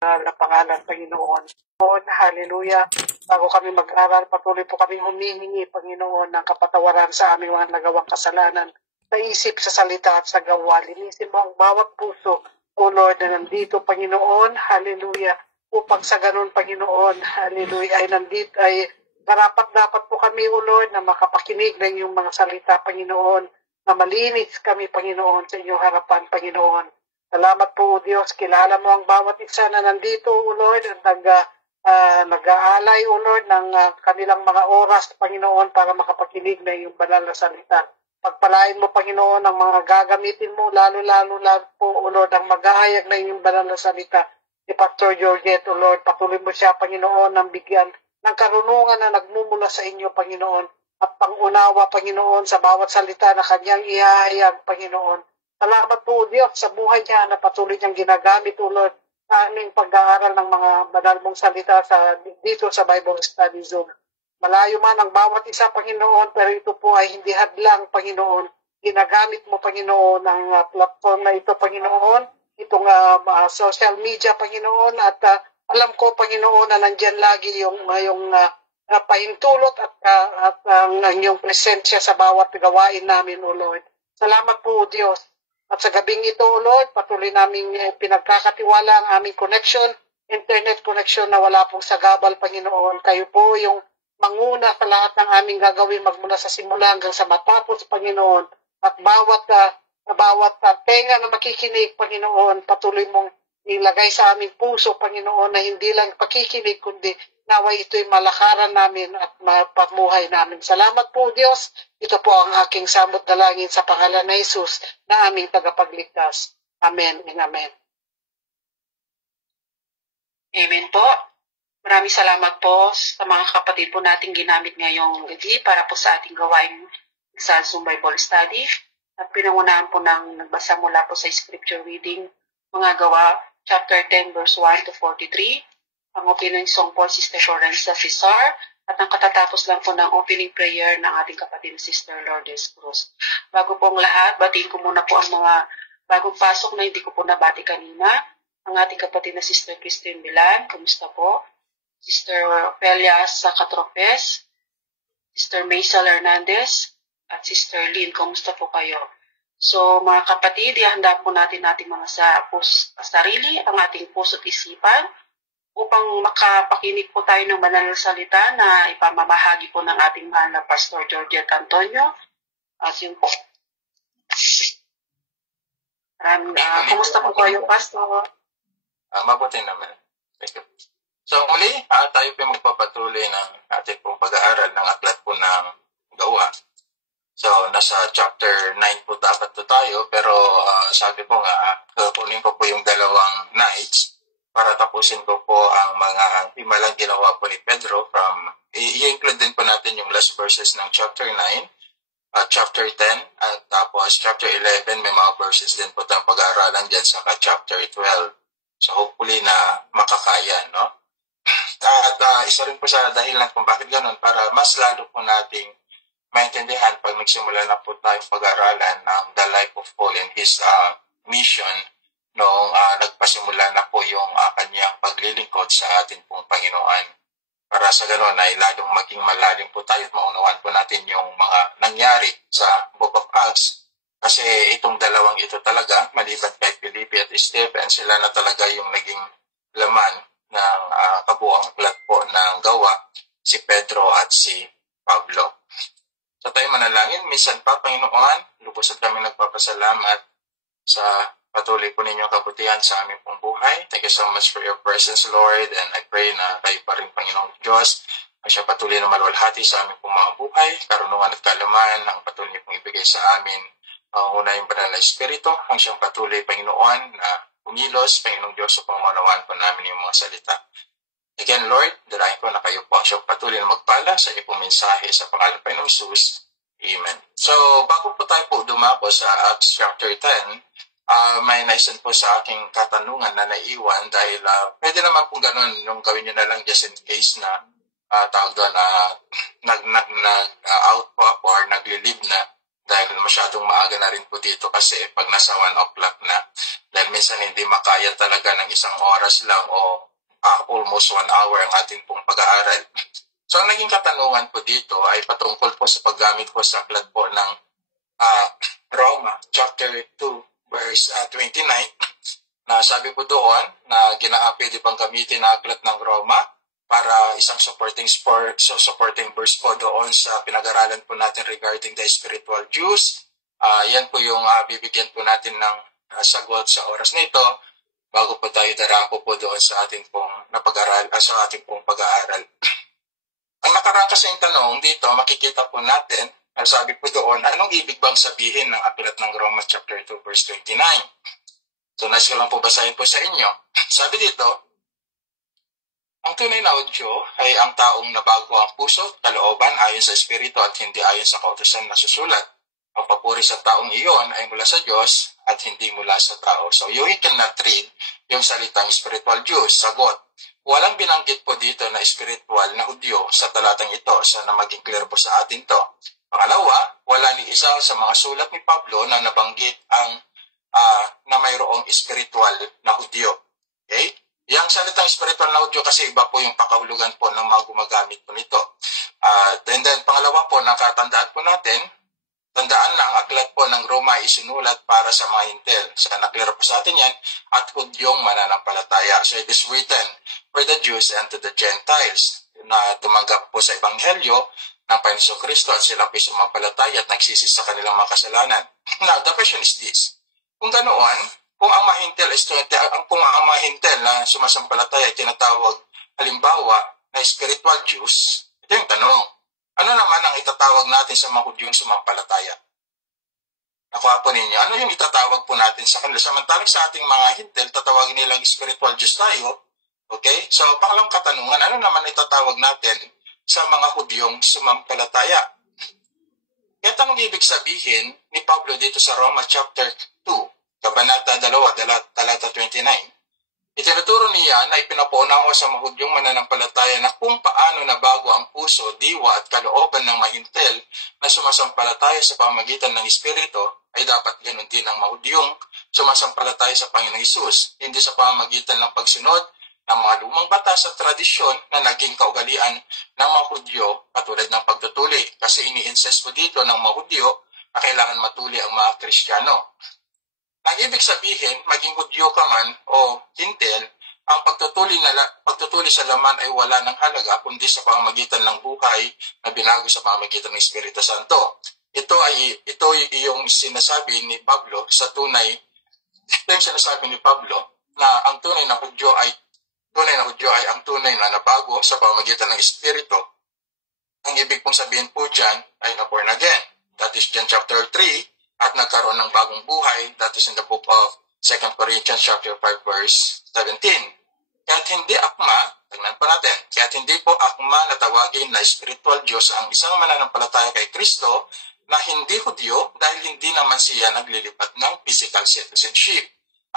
na pangalan, Panginoon. Hallelujah. Bago kami mag-aral, patuloy po kami humihingi, Panginoon, ng kapatawaran sa aming mga nagawang kasalanan, sa isip, sa salita at sa gawa. Linisin mo ang bawat puso, O Lord, na nandito, Panginoon. Hallelujah. Upang sa ganun, Panginoon, hallelujah, ay nandito, ay dapat po kami, O Lord, na makapakinig ng iyong mga salita, Panginoon, na malinis kami, Panginoon, sa inyong harapan, Panginoon. Salamat po, O Diyos. Kilala mo ang bawat isa na nandito, O Lord, at nag-aalay, O Lord, ng kanilang mga oras, Panginoon, para makapakinig na iyong banal na salita. Pagpalain mo, Panginoon, ang mga gagamitin mo, lalo-lalo po, O Lord, ang mag-aayag na iyong banal na salita. Si Pastor Georgette, O Lord, patuloy mo siya, Panginoon, ng bigyan ng karunungan na nagmumula sa inyo, Panginoon, at pangunawa, Panginoon, sa bawat salita na kanyang ihahayag, Panginoon. Salamat po, Diyos, sa buhay niya na patuloy niyang ginagamit, O Lord, sa aming pag-aaral ng mga banal mong salita dito sa Bible Study Zoom. Malayo man ang bawat isa, Panginoon, pero ito po ay hindi hadlang, Panginoon. Ginagamit mo, Panginoon, ang platform na ito, Panginoon, itong social media, Panginoon, at alam ko, Panginoon, na nandyan lagi yung pahintulot at ang iyong presensya sa bawat gawain namin, O Lord. Salamat po, Diyos. At sa gabing ito, O Lord, patuloy namin pinagkakatiwala ang aming connection, internet connection na wala pong sagabal, Panginoon. Kayo po yung manguna sa lahat ng aming gagawin magmula sa simula hanggang sa matapos, Panginoon. At bawat tenga na makikinig, Panginoon, patuloy mong ilagay sa aming puso, Panginoon, na hindi lang pakikinig, kundi naway ito'y malakaran namin at mapamuhay namin. Salamat po, Diyos. Ito po ang aking samot dalangin sa pangalan na Jesus na aming tagapagligtas. Amen and amen. Amen po. Maraming salamat po sa mga kapatid po nating ginamit ngayong gabi para po sa ating gawain sa Zoom Bible Study. At pinangunahan po ng nagbasa mula po sa scripture reading, mga gawa, chapter 10, verse 1 to 43. Ang opening song po, Sister Florencia Cesar. At ang katatapos lang po ng opening prayer ng ating kapatid Sister Lourdes Cruz. Bago po ang lahat, batiin ko muna po ang mga bagong pasok na hindi ko po nabati kanina. Ang ating kapatid na Sister Christine Milan, kumusta po? Sister Ophelia Sacatropes, Sister Maisel Hernandez, at Sister Lynn, kumusta po kayo? So mga kapatid, ihanda po natin mga sarili, ang ating puso't isipan, upang makapakinig po tayo ng banal na salita na ipamamahagi po ng ating mahal na Pastor Georgette Antonio. At yun po. Kumusta po kayo, Pastor? Mabuti naman. Thank you. So muli, tayo po magpapatuloy ng ating pong pag-aaral ng aklat po ng gawa. So nasa chapter 9 po dapat po tayo, pero sabi ko nga, kukunin ko po yung dalawang nights para tapusin ko po ang mga himalang ginawa po ni Pedro from, i-include din po natin yung last verses ng chapter 9, chapter 10, at tapos chapter 11, may mga verses din po tayong pag-aaralan dyan sa chapter 12. So hopefully na makakaya, no? At isa rin po sa dahilan kung bakit ganun, para mas lalo po nating maintindihan pag nagsimula na po tayong pag-aaralan ng the life of Paul and his mission noong nagpasimula na po yung kanyang paglilingkod sa ating pong Panginoon. Para sa gano'n ay lalong maging malalim po tayo at maunawaan po natin yung mga nangyari sa Book of Acts. Kasi itong dalawang ito talaga, maliban kay Felipe at Stephen, sila na talaga yung naging laman ng kabuang aklat po ng gawa, si Pedro at si Pablo. So tayo manalangin, minsan pa, Panginoon, lubos at kami nagpapasalamat sa patuloy po ninyong kabutihan sa aming pong buhay. Thank you so much for your presence, Lord, and I pray na kayo pa rin, Panginoong Diyos, ang siya patuloy na maluwalhati sa aming pong mga buhay, karunungan at kalaman, ang patuloy pong ibigay sa amin, una yung banal na Espiritu, ang siyang patuloy, Panginoon, na umilos, Panginoong Diyos, upang maunawaan po namin yung mga salita. Again, Lord, darahin ko na kayo po ang siyang patuloy na magpala sa inyong mensahe sa pangalan pa ng Jesus. Amen. So, bago po tayo po dumako sa Acts chapter 10, may naisan po sa aking katanungan na naiwan dahil pwede naman po ganun yung gawin nyo na lang just in case na tawag doon, nag-out po ako or nagli-leave na dahil masyadong maaga na rin po dito kasi pag nasa 1 o'clock na, dahil minsan hindi makaya talaga ng isang oras lang o almost 1 hour ang ating pong pag-aaral. So ang naging katanungan po dito ay patungkol po sa paggamit po sa aklat po ng Roma chapter 2 verse 29, na sabi po doon na pwede bang gamitin ang aklat ng Roma para isang supporting verse po doon sa pinag-aralan po natin regarding the spiritual Jews. Yan po yung bibigyan po natin ng sagot sa oras na ito bago po tayo darako po doon sa ating pong pag-aaral. Ang nakaraan kasing tanong dito, makikita po natin, sabi po doon, anong ibig bang sabihin ng aklat ng Roma chapter 2 verse 29? So, nais ko lang po basahin po sa inyo. Sabi dito, ang tunay na Hudyo ay ang taong nabago ang puso at kalooban ayon sa Espiritu at hindi ayon sa kautusan na susulat. Ang papuri sa taong iyon ay mula sa Diyos at hindi mula sa tao. So, you cannot read yung salitang spiritual Jews. Sagot, walang binanggit po dito na spiritual na Hudyo sa talatang ito, so na maging clear po sa atin to. Pangalawa, wala ni isa sa mga sulat ni Pablo na nabanggit ang na mayroong spiritual na Hudyo. Okay? Yang salitang spiritual na Hudyo kasi iba po yung pakahulugan po ng mga gumagamit po nito. And then pangalawa po, nakatandaan po natin, tandaan na ang aklat po ng Roma ay isinulat para sa mga hintil. So, naklear po sa atin yan, at Hudyong mananampalataya. So, it is written for the Jews and to the Gentiles na tumanggap po sa Ebanghelyo ng Panginoong Kristo at sila po sumampalataya at nagsisi sa kanilang mga kasalanan. Now, the question is this. Kung ganoon, kung ang mga hintil na sumasampalataya ay tinatawag halimbawa na spiritual Jews, ito yung tanong. Ano naman ang itatawag natin sa mga Hudyong sumampalataya? Nakuha po ninyo, ano yung itatawag po natin sa kanila? Samantalang sa ating mga hintil, tatawagin nilang spiritual Jews tayo. Okay? So, pangalawang katanungan, ano naman itatawag natin sa mga Hudyong sumampalataya? Kaya tanong ibig sabihin ni Pablo dito sa Roma chapter 2, Kabanata 2, talata 29. Itinuturo niya na ipinapuuna ko sa mga Hudyong mananampalataya na kung paano nabago ang puso, diwa at kalooban ng mahintel na sumasampalataya sa pamamagitan ng Espiritu, ay dapat ganun din ang mga Hudyong sumasampalataya sa Panginoong Hesus, hindi sa pamamagitan ng pagsunod ng mga lumang batas at tradisyon na naging kaugalian ng mga Hudyo katulad ng pagtutuli. Kasi ini-insist po dito ng mga Hudyo na kailangan matuli ang mga Kristiyano. Ang ibig sabihin, maging Hudyo ka man o hintil, ang pagtutuli sa laman ay wala ng halaga kundi sa pamamagitan ng buhay na binago sa pamamagitan ng Espiritu Santo. Ito yung sinasabi ni Pablo sa tunay. Ito yung sinasabi ni Pablo na ang tunay na Hudyo ay ang tunay na nabago sa pamamagitan ng Espiritu. Ang ibig pong sabihin po dyan ay na born again. That is John chapter 3. At nagkaroon ng bagong buhay, that is in the book of 2 Corinthians chapter 5 verse 17. Kaya't hindi po akma na tawagin na spiritual Diyos ang isang mananampalataya kay Kristo na hindi Hudyo dahil hindi naman siya naglilipat ng physical citizenship.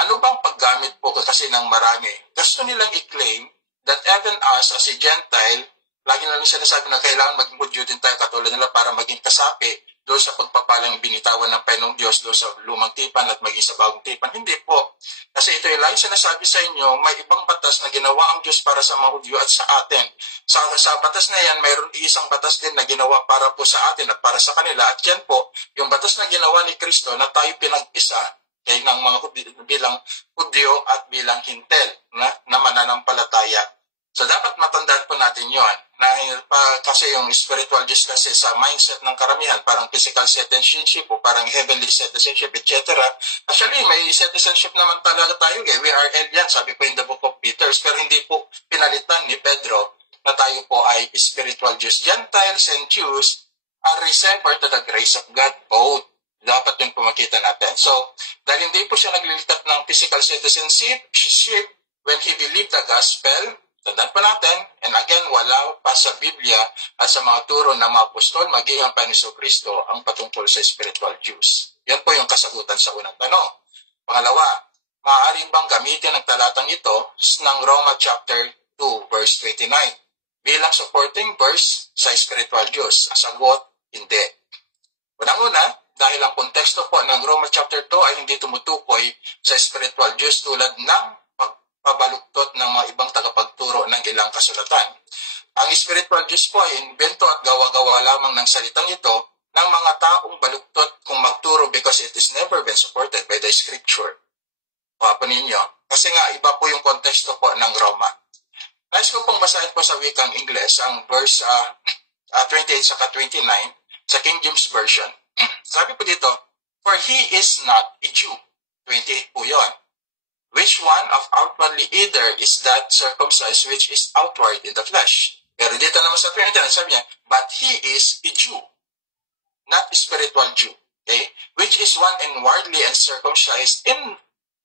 Ano bang paggamit po kasi ng marami? Gusto nilang i-claim that even us as a Gentile, lagi na lang sinasabi na kailangan maging Hudyo din tayo katulad nila para maging kasapi doon sa pagpapalang binitawan ng Panginoong Diyos doon sa lumang tipan at maging sa bagong tipan. Hindi po. Kasi ito yung lagi sinasabi sa inyo, may ibang batas na ginawa ang Diyos para sa mga Hudyo at sa atin. Sa batas na yan, mayroon isang batas din na ginawa para po sa atin at para sa kanila. At yan po, yung batas na ginawa ni Kristo na tayo pinag-isa ng mga bilang Hudyo at bilang hintel na mananampalataya. So, dapat matandaan po natin yun. Kasi yung spiritual Diyos kasi sa mindset ng karamihan, parang physical citizenship o parang heavenly citizenship, etc. Actually, may citizenship naman talaga tayo. We are aliens, sabi po in the book of Peter. Pero hindi po pinalitan ni Pedro na tayo po ay spiritual Jews. Gentiles and Jews are reserved to the grace of God both. Dapat yung pumakita natin. So, dahil hindi po siya naglilipat ng physical citizenship when he believed the gospel, tandaan pa natin, and again, wala pa sa Biblia at sa mga turo ng mga apostol, maging ang Panginoong Kristo ang patungkol sa spiritual Jews. Yan po yung kasagutan sa unang tanong. Pangalawa, maaaring bang gamitin ang talatang ito ng Roma chapter 2, verse 29 bilang supporting verse sa spiritual Jews? Ang sagot, hindi. Unang-una, dahil ang konteksto po ng Romans chapter 2 ay hindi tumutukoy sa spiritual Diyos tulad ng pagpabaluktot ng mga ibang tagapagturo ng ilang kasulatan. Ang spiritual Diyos po ay invento at gawa-gawa lamang ng salitang ito ng mga taong baluktot kung magturo because it is never been supported by the scripture. Papo ninyo. Kasi nga, iba po yung konteksto po ng Roma. Nais ko pong basahin po sa wikang Ingles ang verse 28 saka 29 sa King James Version. Sabi po dito, for he is not a Jew. 28 po yun. Which one of outwardly either is that circumcised which is outward in the flesh? Pero dito naman sa 29, sabi niya, but he is a Jew, not a spiritual Jew. Okay? Which is one inwardly and circumcised in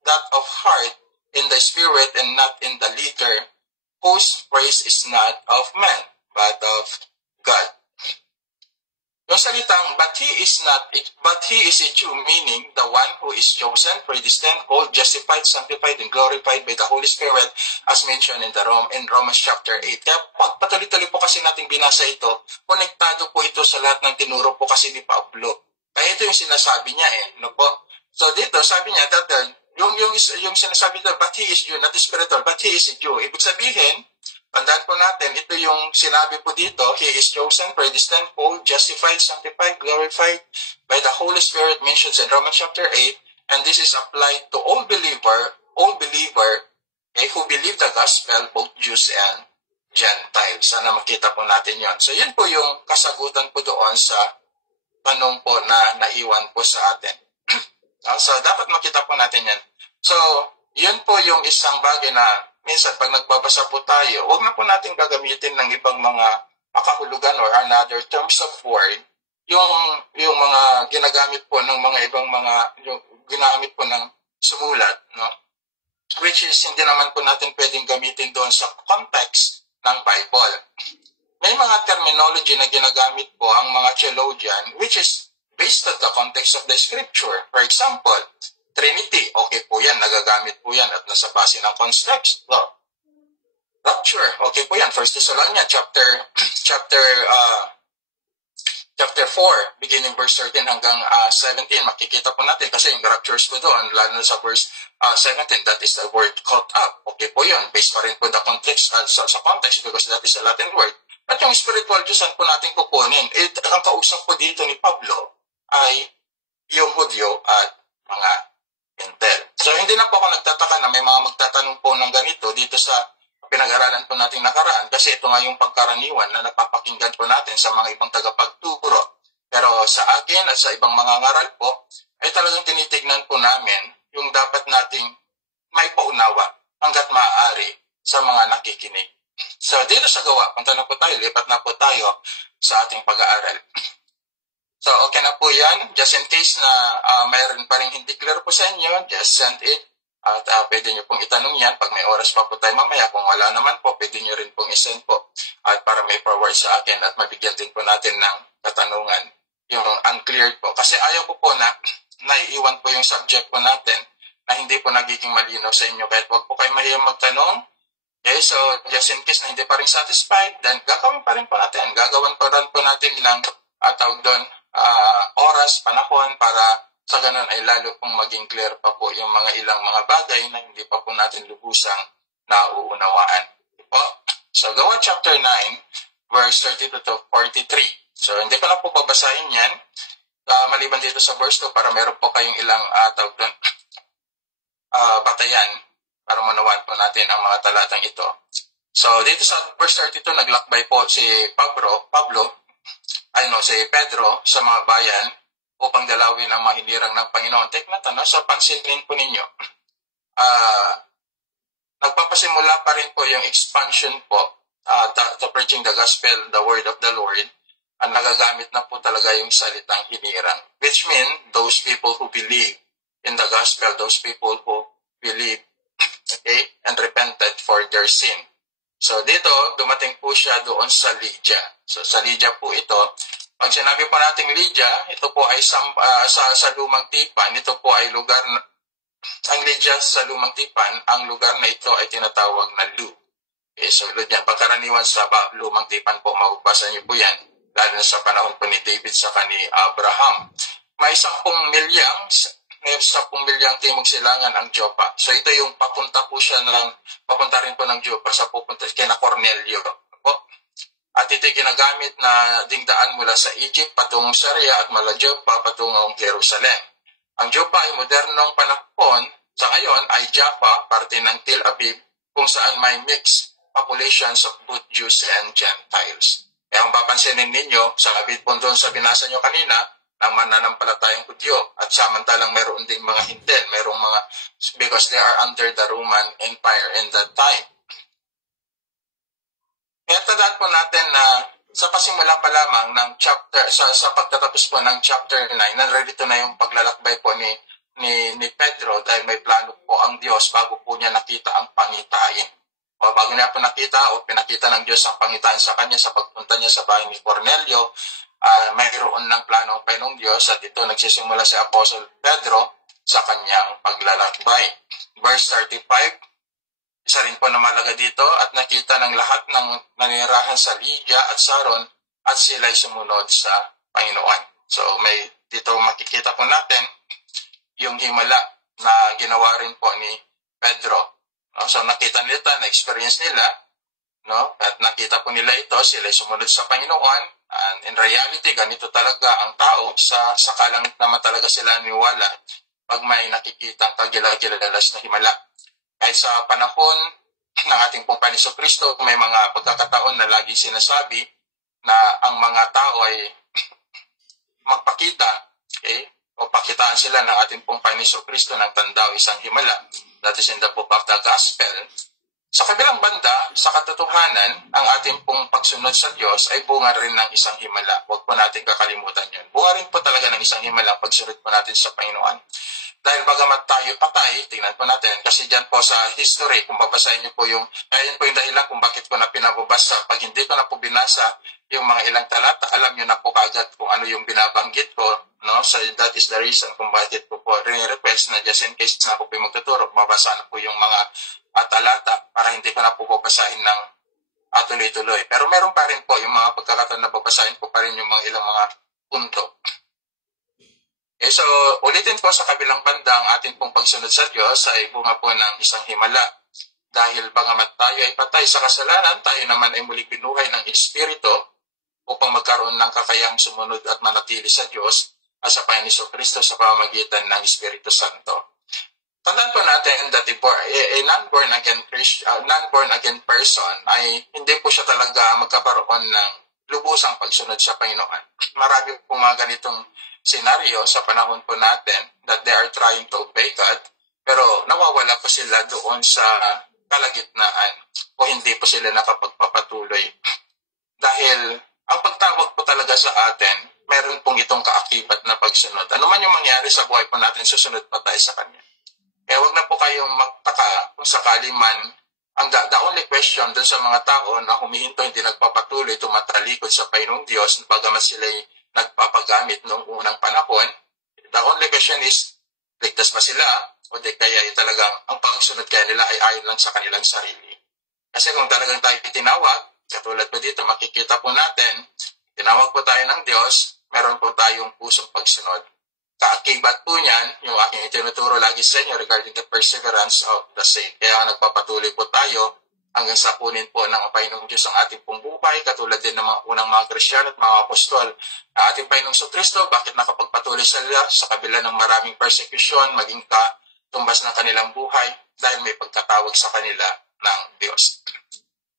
that of heart, in the spirit and not in the letter, whose praise is not of man, but of God. Yung salitang, but he is a Jew, meaning the one who is chosen, predestined, called, justified, sanctified, and glorified by the Holy Spirit, as mentioned in Romans chapter 8. Kaya patuloy-tuloy po kasi nating binasa ito, konektado po ito sa lahat ng tinuro po kasi ni Pablo. Kaya ito yung sinasabi niya no po? So dito, sabi niya, that yung sinasabi ito, but he is Jew, not spiritual, but he is a Jew. Ibig sabihin, tandaan po natin, ito yung sinabi po dito, he is chosen, predestined, called, justified, sanctified, glorified by the Holy Spirit mentioned in Romans chapter 8, and this is applied to all believer who believe the gospel, both Jews and Gentiles. Sana makita po natin yon. So yun po yung kasagutan po doon sa tanong po na naiwan po sa atin. So dapat makita po natin yan. So yun po yung isang bagay na minsan, pag nagbabasa po tayo, huwag na po natin gagamitin ng ibang mga makahulugan or another terms of word, yung mga ginagamit po ng mga ibang yung ginamit po ng sumulat, no? Which is, hindi naman po natin pwedeng gamitin doon sa context ng Bible. May mga terminology na ginagamit po ang mga theologian, which is based on the context of the scripture. For example, Trinity, okay po yan, nagagamit po yan at nasa base ng context. So, rapture, okay po yan. 1 Thessalonians chapter 4, beginning verse 13 hanggang 17, makikita po natin kasi yung raptures po doon, lalo na sa verse 17, that is the word caught up. Okay po yun, based pa rin po the context, sa context because that is a Latin word. At yung spiritual Diyos, saan po natin kukunin? Ang kausap po dito ni Pablo ay yung Hudyo at mga Intel. So, hindi na po ako nagtataka na may mga magtatanong po ng ganito dito sa pinag-aralan po nating nakaraan kasi ito nga yung pagkaraniwan na napapakinggan po natin sa mga ibang tagapagturo. Pero sa akin at sa ibang mga ngaral po, ay talagang tinitignan po namin yung dapat nating may paunawa hanggat maaari sa mga nakikinig. So, dito sa gawa, punta na po tayo, lipat na po tayo sa ating pag-aaral. So, okay na po yan. Just in case na mayroon pa rin hindi clear po sa inyo, just send it. At pwede nyo pong itanong yan. Pag may oras pa po tayo mamaya, kung wala naman po, pwede nyo rin pong isend po. At para may forward sa akin at mabigyan din po natin ng katanungan yung uncleared po. Kasi ayaw ko po na naiiwan po yung subject po natin na hindi po nagiging malinaw sa inyo. Kahit wag po kayo mahiyang magtanong. Okay, so just in case na hindi pa rin satisfied, then gagawin pa rin po natin. Gagawin pa rin po natin ng tawag doon, oras, panahon para sa ganun ay lalo pong maging clear pa po yung mga ilang mga bagay na hindi pa po natin lubusang nauunawaan. Po? So, Gawa chapter 9, verse 32 to 43. So, hindi ko na po babasahin yan. Maliban dito sa verse 2 para meron po kayong ilang tawag doon, batayan para manawaan po natin ang mga talatang ito. So, dito sa verse 32, naglakbay po si si Pedro sa mga bayan upang dalawin ang mga hinirang ng Panginoon. Take note, so pansinin po ninyo. Nagpapasimula pa rin po yung expansion po to preaching the gospel, the word of the Lord. Ang nagagamit na po talaga yung salitang hinirang. Which mean, those people who believe in the gospel, those people who believe and repented for their sin. So dito, dumating po siya doon sa Lydia. So sa Lydia po ito, pag sinabi po nating Lydia, ito po ay sa Lumang Tipan, ito po ay lugar ang Lydia sa Lumang Tipan, ang lugar na ito ay tinatawag na Lu. So Lydia, pagkaraniwan sa Lumang Tipan po, magbasa niyo po yan, lalo na sa panahon po ni David sa ni Abraham. may 10,000,000, may 10,000,000 timog silangan ang Joppa. So ito yung papunta rin po ng Joppa sa pupunta kina Cornelio. Po. At ito yung ginagamit na dingdaan mula sa Egypt patungong Syria at mula Joppa patungong Jerusalem. Ang Joppa ay modernong panahon sa ngayon ay Jaffa, parte ng Tel Aviv, kung saan may mixed populations of both Jews and Gentiles. Kaya kung papansinin ninyo, sa labid po doon sa binasa nyo kanina, ng mananampalatayang Hudyo at samantalang mayroon ding mga Hintil, mayroong mga, because they are under the Roman Empire in that time. Kaya tandaan po natin na sa pasimula pa lamang ng chapter, sa pagtatapos po ng chapter 9, narito na yung paglalakbay po ni Pedro dahil may plano po ang Diyos bago po niya nakita ang pangitain. O bago niya po nakita o pinakita ng Diyos ang pangitain sa kanya sa pagpunta niya sa bahay ni Cornelio, mayroon ng plano ang Panginoong Diyos at ito nagsisimula si Apostle Pedro sa kanyang paglalakbay. Verse 35, isa rin po na malaga dito, at nakita ng lahat ng nanirahan sa Lydia at Saron at sila'y sumunod sa Panginoon. So dito makikita po natin yung himala na ginawa rin po ni Pedro. No? So nakita nila, na-experience nila, no? At nakita po nila ito, sila'y sumunod sa Panginoon. And in reality, ganito talaga ang tao, sa kalangit naman talaga sila niwala pag may nakikita kagilagilalas na himala. Kahit sa panahon ng ating pong Panginoong Kristo, may mga pagkakataon na lagi sinasabi na ang mga tao ay magpakita, okay? O pakitaan sila ng ating pong Panginoong Kristo ng tanda o isang himala. That is in the book of the Gospel. Sa kabilang banda, sa katotohanan, ang ating pong pagsunod sa Diyos ay bunga rin ng isang himala. Huwag po natin kakalimutan yun. Bunga rin po talaga ng isang himala ang pagsunod po natin sa Panginoon. Dahil bagamat tayo patay, tingnan po natin, kasi dyan po sa history, kung babasahin niyo po yung, kaya yun po yung dahilan kung bakit ko na pinababasa. Pag hindi ko na po binasa yung mga ilang talata, alam niyo na po kagad kung ano yung binabanggit ko, no? So that is the reason kung bakit po rin-request na just in case na ako po yung magtuturo, mabasa na po yung mga talata para hindi ko na po babasahin ng tuloy-tuloy. Pero meron pa rin po yung mga pagkakataon na babasahin po pa rin yung mga ilang mga punto. So, ulitin ko, sa kabilang banda, ang ating pong pagsunod sa Diyos ay bunga po ng isang himala. Dahil bagamat tayo ay patay sa kasalanan, tayo naman ay muli binuhay ng Espiritu upang magkaroon ng kakayang sumunod at manatili sa Diyos at sa Panginoon Kristo sa pamamagitan ng Espiritu Santo. Tandaan po natin that a non-born again person ay hindi po siya talaga magkakaroon ng lubusang pagsunod sa Panginoon. Marami po mga ganitong senaryo sa panahon po natin that they are trying to obey God, pero nawawala po sila doon sa kalagitnaan o hindi po sila nakapagpapatuloy. Dahil ang pagtawag po talaga sa atin, meron pong itong kaakibat na pagsunod. Ano man yung mangyari sa buhay po natin, susunod pa tayo sa Kanya. Kaya wag na po kayong magtaka kung sakali man, the only question dun sa mga tao na humihinto, hindi nagpapatuloy, tumatalikod sa Panginoong Diyos, bagamat sila'y nagpapagamit noong unang panahon, the only question is, ligtas ba sila? O di kaya talagang ang pagsunod kaya nila ay ayon lang sa kanilang sarili. Kasi kung talagang tayo tinawag, katulad po dito, makikita po natin, tinawag po tayo ng Diyos, meron po tayong pusong pagsunod. Kaakibat po niyan, yung aking itinuturo lagi sa inyo regarding the perseverance of the saint. Kaya nagpapatuloy po tayo hanggang sa kunin po ng Panginoong Diyos ang ating pong buhay, katulad din ng mga unang mga Kristiyano at mga apostol. Ang ating Panginoong Kristo, bakit nakapagpatuloy sila sa kabila ng maraming persecution, maging katumbas ng kanilang buhay, dahil may pagkatawag sa kanila ng Diyos.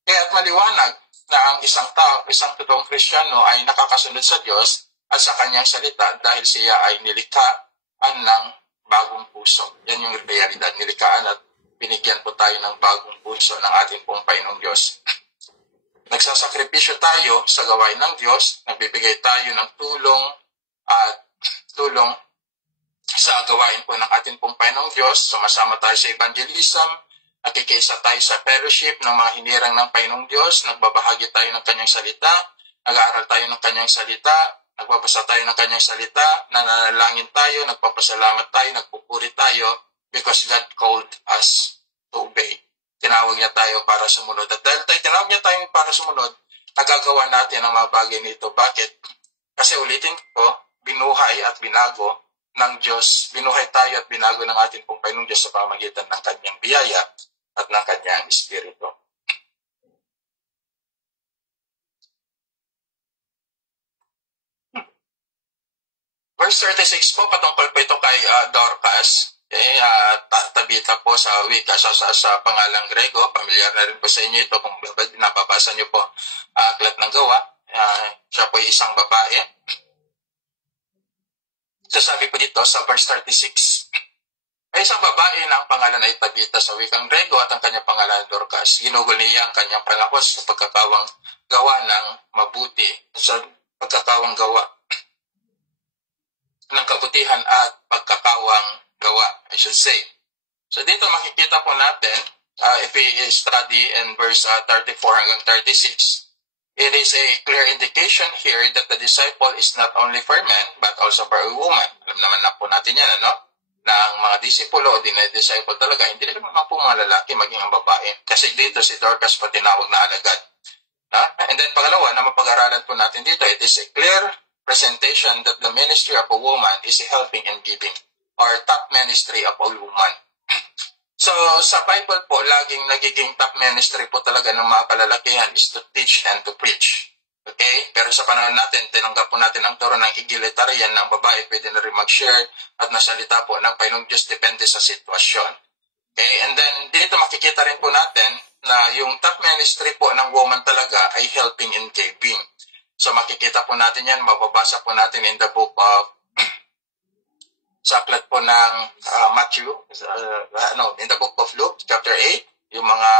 Kaya at maliwanag na ang isang totoong Kristiyano ay nakakasunod sa Diyos at sa kanyang salita dahil siya ay nilikhaan ng bagong puso. Yan yung realidad, nilikhaan at binigyan po tayo ng bagong puso ng ating pong Panginoong Diyos. Nagsasakripisyo tayo sa gawain ng Diyos, nagbibigay tayo ng tulong sa gawain po ng ating pong Panginoong Diyos, sumasama tayo sa evangelism, nakikisa tayo sa fellowship ng mga hinirang ng Panginoong Diyos, nagbabahagi tayo ng kanyang salita, nag-aaral tayo ng kanyang salita, nagbabasa tayo ng kanyang salita, nananalangin tayo, nagpapasalamat tayo, nagpupuri tayo, because God called us to obey. Tinawag niya tayo para sumunod. At dahil tinawag niya tayo para sumunod, nagagawa natin ang mga bagay nito. Bakit? Kasi ulitin ko, binuhay at binago ng Diyos, binuhay tayo at binago ng ating pong Panginoong Diyos sa pamamagitan ng kanyang biyaya at ng kanyang Espiritu. Verse 36 po, patungkol po ito kay Dorcas. Tabita po sa wika sa pangalang Grego. Pamilyar na rin po sa inyo ito kung nababasa niyo po Aklat ng Gawa. Siya po ay isang babae. Sasabi po dito sa verse 36, ay isang babae na ang pangalan ay Tabita sa wikang Grego at ang kanyang pangalan ay Dorcas. Ginugol niya ang kanyang panahon sa pagkakawang gawa ng mabuti, sa pagkakawang gawa ng kabutihan at pagkakawang gawa, I should say. So dito makikita po natin, if we study in verse 34 hanggang 36, it is a clear indication here that the disciple is not only for men, but also for a woman. Alam naman na po natin yan, ano? Na ang mga disipulo o dinidisciple talaga, hindi naman po mga lalaki, maging ang babae. Kasi dito si Dorcas pa tinawag na alagad. And then pangalawa, na mapag-aralan po natin dito, it is a clear presentation that the ministry of a woman is helping and giving, or top ministry of a woman. So, sa Bible po, laging nagiging top ministry po talaga ng mga kalalakihan is to teach and to preach. Okay? Pero sa panahon natin, tinanggap po natin ang turo ng egalitarian ng babae, pwede na rin mag-share at nasalita po ng Panginoong Diyos, depende sa sitwasyon. Okay? And then, dito makikita rin po natin na yung top ministry po ng woman talaga ay helping and giving. So makikita po natin yan, mababasa po natin in the book of, sa aklat po ng Matthew, in the book of Luke, chapter 8, yung mga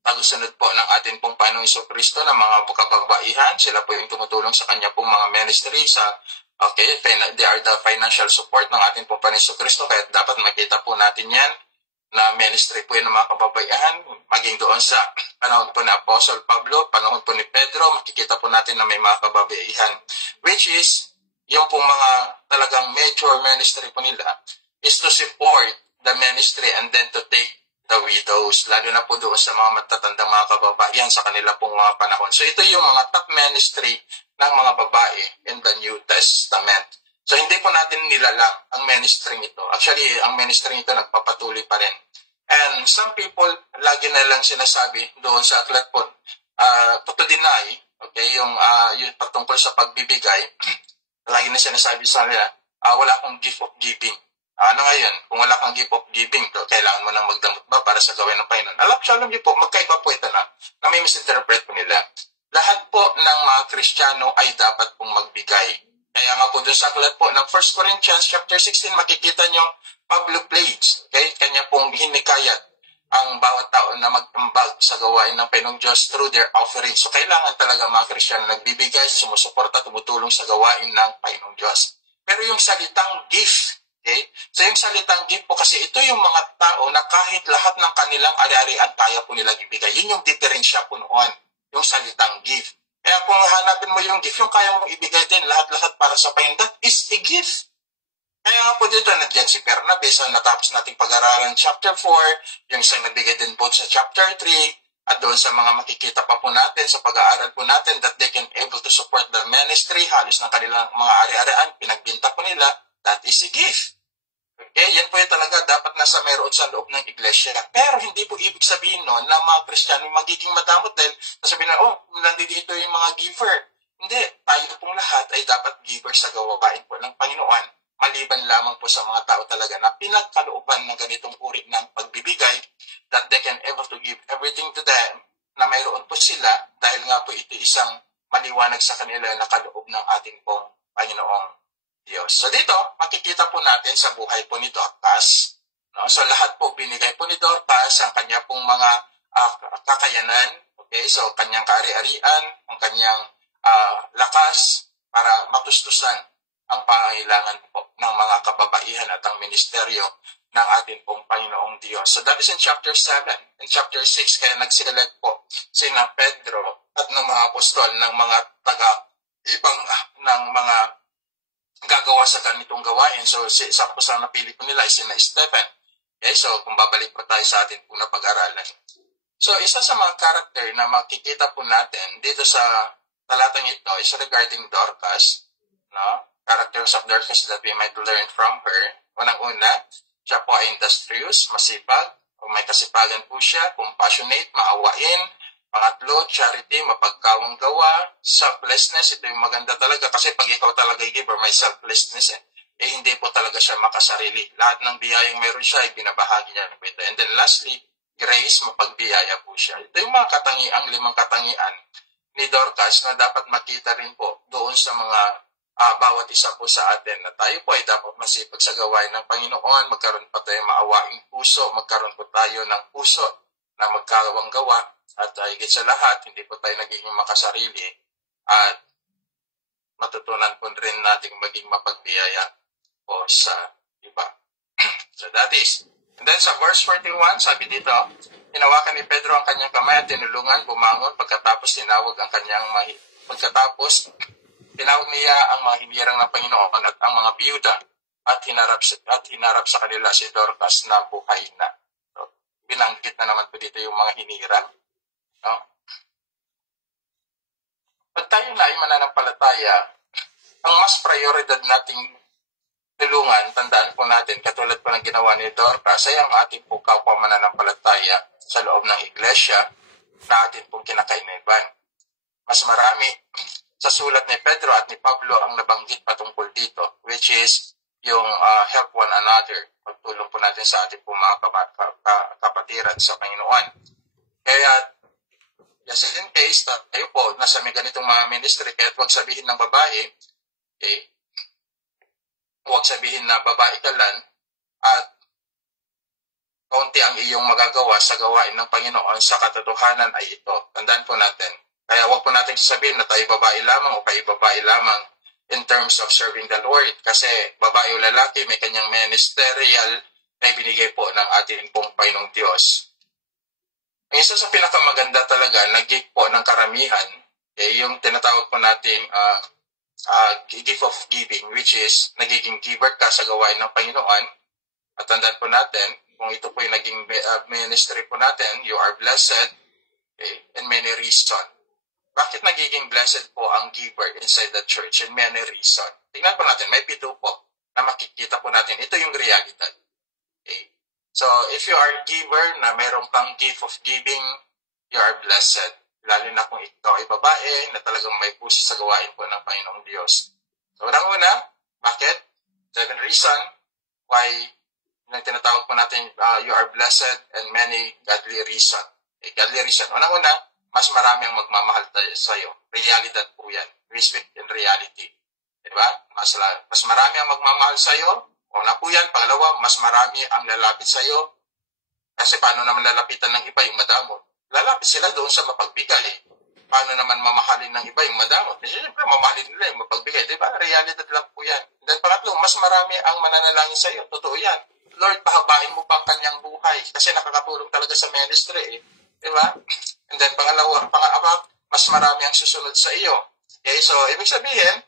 tagusunod po ng ating pong Panginoong Jesucristo, ng mga kababaihan, sila po yung tumutulong sa kanya pong mga ministry, they are the financial support ng ating pong Panginoong Jesucristo, kaya dapat makita po natin yan, na ministry po yun ng mga kababaihan, maging doon sa panahon po ni Apostle Pablo, panahon po ni Pedro, makikita po natin na may mga kababaihan. Which is, yung pong mga talagang major ministry po nila, is to support the ministry and then to take the widows, lalo na po doon sa mga matatandang mga kababaihan sa kanila pong mga panahon. So ito yung mga top ministry ng mga babae in the New Testament. So, hindi po natin nilalang ang ministry nito. Actually, ang ministry nito nagpapatuloy pa rin. And some people, lagi na lang sinasabi doon sa aklat po, to deny, okay, yung patungkol sa pagbibigay, lagi na sinasabi sa nila, wala akong gift of giving. Ano ngayon? Kung wala kang gift of giving, kailangan mo nang magdamot ba para sa gawin ng Panginoon? Alam niyo po, magkaiba po ito na may misinterpret po nila. Lahat po ng mga Kristiyano ay dapat pong magbigay. Kaya nga po doon sa aklat po ng 1 Corinthians chapter 16, makikita nyo Pablo pleads, okay? Kanya pong hinikayat ang bawat tao na magtambag sa gawain ng Panginoong Diyos through their offering. So kailangan talaga mga Kristiyano nagbibigay, sumusuporta, tumutulong sa gawain ng Panginoong Diyos. Pero yung salitang gift, okay? So yung salitang gift po kasi ito yung mga tao na kahit lahat ng kanilang ari-arian kaya po nilang ibigay. Yun yung diferensya po noon, yung salitang gift. Kaya kung hanapin mo yung gift, yung kaya mong ibigay din lahat-lahat para sa Panginoon, that is a gift. Kaya nga po dito, nandiyan si Bernabe sa natapos nating pag-aralan chapter 4, yung isang nagbigay din po sa chapter 3, at doon sa mga makikita pa po natin sa pag-aaral po natin that they can able to support the ministry, halos ng kanilang mga ari-arian, pinagbinta po nila, that is a gift. Okay, yan po yung talaga dapat nasa meron sa loob ng iglesia. Pero hindi po ibig sabihin noon na mga Kristiyano magiging madamot dahil sabihin na, nandito yung mga giver. Hindi, tayo pong lahat ay dapat giver sa gawain po ng Panginoon. Maliban lamang po sa mga tao talaga na pinagkalooban ng ganitong uri ng pagbibigay that they can able to give everything to them na mayroon po sila dahil nga po ito isang maliwanag sa kanila na kaloob ng ating pong Panginoong Diyos. So dito, makikita po natin sa buhay po ni Dorcas. No? So lahat po binigay po ni Dorcas ang kanya pong mga kakayanan. Okay? So kanyang kaari-arian, ang kanyang lakas para matustusan ang pangangailangan po ng mga kababaihan at ang ministeryo ng ating pong Panginoong Diyos. So that is in chapter 7. In chapter 6, kaya nagselect po sina Pedro at ng mga apostol ng mga taga-ibang ng mga gagawa sa ganitong gawain. So, isa po sa napili ko nila ay sina Stephen. Okay, so kung babalik po tayo sa atin po na pag-aralan. So, isa sa mga karakter na makikita po natin dito sa talatang ito is regarding Dorcas. No? characters of Dorcas that we might learn from her. Unang-una, siya po ay industrious, masipag, o may kasipagan po siya, compassionate, maawain. Pangatlo, charity, mapagkawang gawa, selflessness. Ito yung maganda talaga kasi pag ikaw talaga giver, may selflessness hindi po talaga siya makasarili. Lahat ng biyayang meron siya ay binabahagi niya ng ito. And then lastly, grace, mapagbiyaya po siya. Ito yung mga katangiang, 5 katangian ni Dorcas na dapat makita rin po doon sa mga bawat isa po sa atin na tayo po ay dapat masipag sa gawain ng Panginoon, magkaroon pa tayo maawaing puso, magkaroon po tayo ng puso na magkawang gawa at higit sa lahat, hindi po tayo nagiging makasarili at matutunan po rin nating maging mapagbiyaya po sa iba. So that is. And then sa verse 41, sabi dito, hinawakan ni Pedro ang kanyang kamay at tinulungan bumangon pagkatapos tinawag niya ang mga hinirang ng Panginoon at ang mga biyuda at hinarap sa kanila si Dorcas na buhay na. So, binanggit na naman po dito yung mga hinirang. No? Pag tayo na ay mananampalataya, ang mas prioridad nating tulungan, tandaan po natin, katulad po ng ginawa ni Dorcas, ay ang ating po kapwa mananampalataya sa loob ng iglesia na atin pong kinakainiban. Mas marami sa sulat ni Pedro at ni Pablo ang nabanggit patungkol dito, which is yung help one another, pagtulong po natin sa ating po mga kapatiran sa Panginoon. Kaya, just in case, tayo po, nasa may ganitong mga ministry, kaya huwag sabihin ng babae, huwag sabihin na babae ka lang, at kaunti ang iyong magagawa sa gawain ng Panginoon sa katotohanan ay ito. Tandaan po natin. Kaya huwag po natin sasabihin na tayo babae lamang o kayo babae lamang in terms of serving the Lord. Kasi babae o lalaki may kanyang ministerial na ibinigay po ng ating pong Panginoong Diyos. Ang isa sa pinakamaganda talaga na gift po ng karamihan, yung tinatawag po nating gift of giving, which is nagiging giver ka sa gawain ng Panginoon. At tandaan po natin, kung ito po yung naging ministry po natin, you are blessed, in many reasons. Bakit nagiging blessed po ang giver inside the church? In many reasons. Tingnan po natin, may pito po na makikita po natin. Ito yung realidad. Okay? So, if you are giver na mayroong pang gift of giving, you are blessed. Lalo na kung ikaw ay babae na talagang may puso sa gawain po ng Panginoong Diyos. So, unang-una, bakit? 7 reasons why na tinatawag po natin, you are blessed and many godly reasons. Okay, godly reason. Unang-una, mas marami ang magmamahal sa iyo. Realidad po yan. Respect and reality. Diba? Mas marami ang magmamahal sa iyo. Una po yan. Pangalawa, mas marami ang lalapit sa iyo. Kasi paano naman lalapitan ng iba yung madamot? Lalapit sila doon sa mapagbigay. Paano naman mamahalin ng iba yung madamot? Siyempre, mamahalin nila yung mapagbigay. Diba? Realidad lang po yan. And then pangatlo, mas marami ang mananalangin sa iyo. Totoo yan. Lord, pahabain mo pa ang kanyang buhay. Kasi nakakatulong talaga sa ministry. Diba? And then pang-apat, mas marami ang susunod sa iyo. Okay, so ibig sabihin,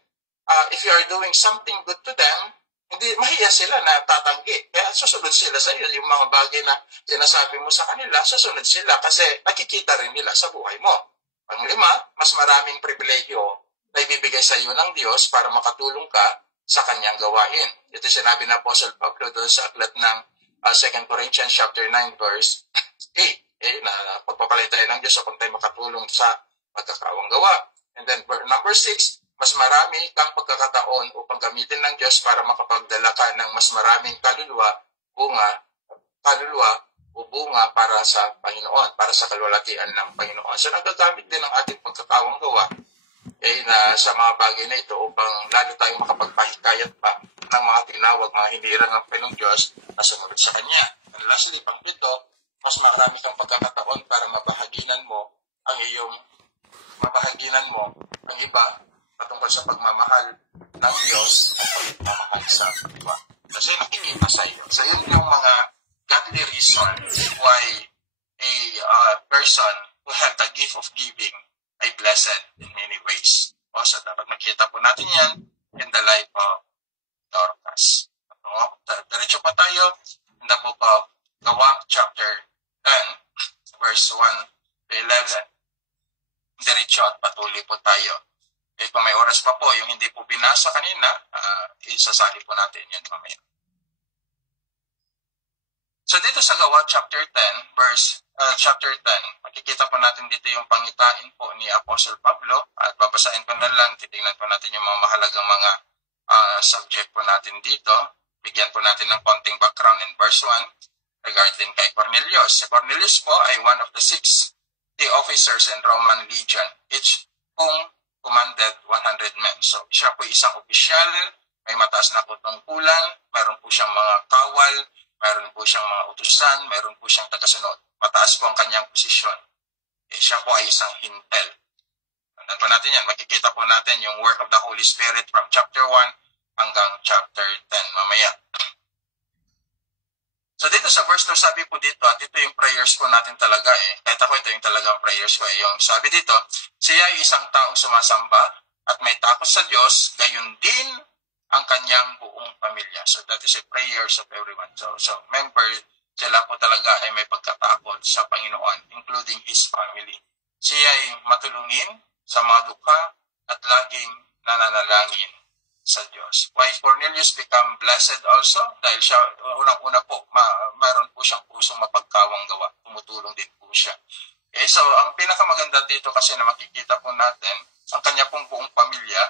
if you are doing something good to them, hindi mahiya sila na tatanggi. Kaya susunod sila sa iyo. Yung mga bagay na sinasabi mo sa kanila, susunod sila kasi nakikita rin nila sa buhay mo. Panglima, mas maraming pribilegyo na ibibigay sa iyo ng Diyos para makatulong ka sa kanyang gawain. Ito sinabi ng Apostle Pablo doon sa aklat ng 2 Corinthians chapter 9 verse 8. Na pagpapalit tayo ng Diyos kung tayo makatulong sa pagkakawang gawa. And then number 6, mas marami kang pagkakataon upang gamitin ng Diyos para makapagdala ka ng mas maraming kaluluwa o bunga para sa Panginoon, para sa kalwalatian ng Panginoon. So nagagamit din ang ating pagkakawang gawa na sa mga bagay na ito upang lalo tayong makapagpahikayat pa ng mga tinawag, mga hinirang ng Panginoong Diyos na sumunod sa Kanya. And lastly, pang-pito, mas marami kang pagkakataon para mabahaginan mo ang iba patungkol sa pagmamahal ng Diyos at pagmamahal sa iba. Kasi nakikita sa iyo. So yun yung mga godly reason why a person who have the gift of giving ay blessed in many ways. So dapat makita po natin yan in the life of Dorcas. Diretso pa tayo in the book of Gawa chapter 10, verse 1 to 11. Diretso at patuloy po tayo. Kung may oras pa po, yung hindi po binasa kanina, isasali po natin yan mamaya. So dito sa Gawa chapter 10, makikita po natin dito yung pangitain po ni Apostle Pablo at babasahin ko na lang, titingnan po natin yung mga mahalagang mga subject po natin dito. Bigyan po natin ng konting background in verse 1 regarding kay Cornelius. Si Cornelius po ay one of the 60 officers in Roman legion, each whom commanded 100 men. So siya po isang opisyal, may mataas na patungkulan, mayroon po siyang mga kawal, mayroon po siyang mga utusan, mayroon po siyang tagasunod. Mataas po ang kanyang posisyon. Siya po ay isang hintel. Tandaan po natin yan. Makikita po natin yung work of the Holy Spirit from chapter 1 hanggang chapter 10 mamaya. So dito sa verse 2, sabi po dito, at ito yung prayers po natin talaga Kahit ako, ito yung talagang prayers ko Yung sabi dito, siya ay isang taong sumasamba at may takot sa Diyos, gayon din ang kanyang buong pamilya. So that is a prayers of everyone. So member, sila po talaga ay may pagkatakot sa Panginoon, including his family. Siya ay matulungin sa mga dukha at laging nananalangin sa Diyos. Why Cornelius become blessed also? Dahil siya, unang-una po, mayroon po siyang pusong mapagkawang gawa. Tumutulong din po siya. So ang pinakamaganda dito kasi na makikita po natin, ang kanya pong buong pamilya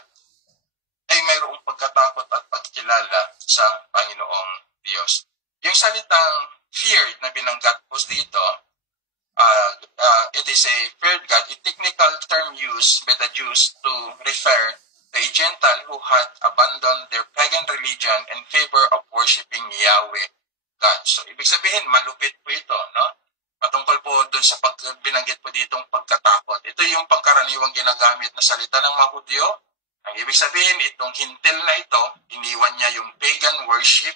ay mayroong pagkatakot at pagkilala sa Panginoong Diyos. Yung salitang feared na binanggat po dito, it is a feared God, a technical term used by the Jews to refer to a Gentile who had abandoned their pagan religion in favor of worshiping Yahweh God. So, ibig sabihin, malupit po ito, no? Patungkol po dun sa binanggit po ditong pagkatakot. Ito yung pangkaraniwang ginagamit na salita ng mga Hudyo. Ang ibig sabihin, itong hintil na ito, iniwan niya yung pagan worship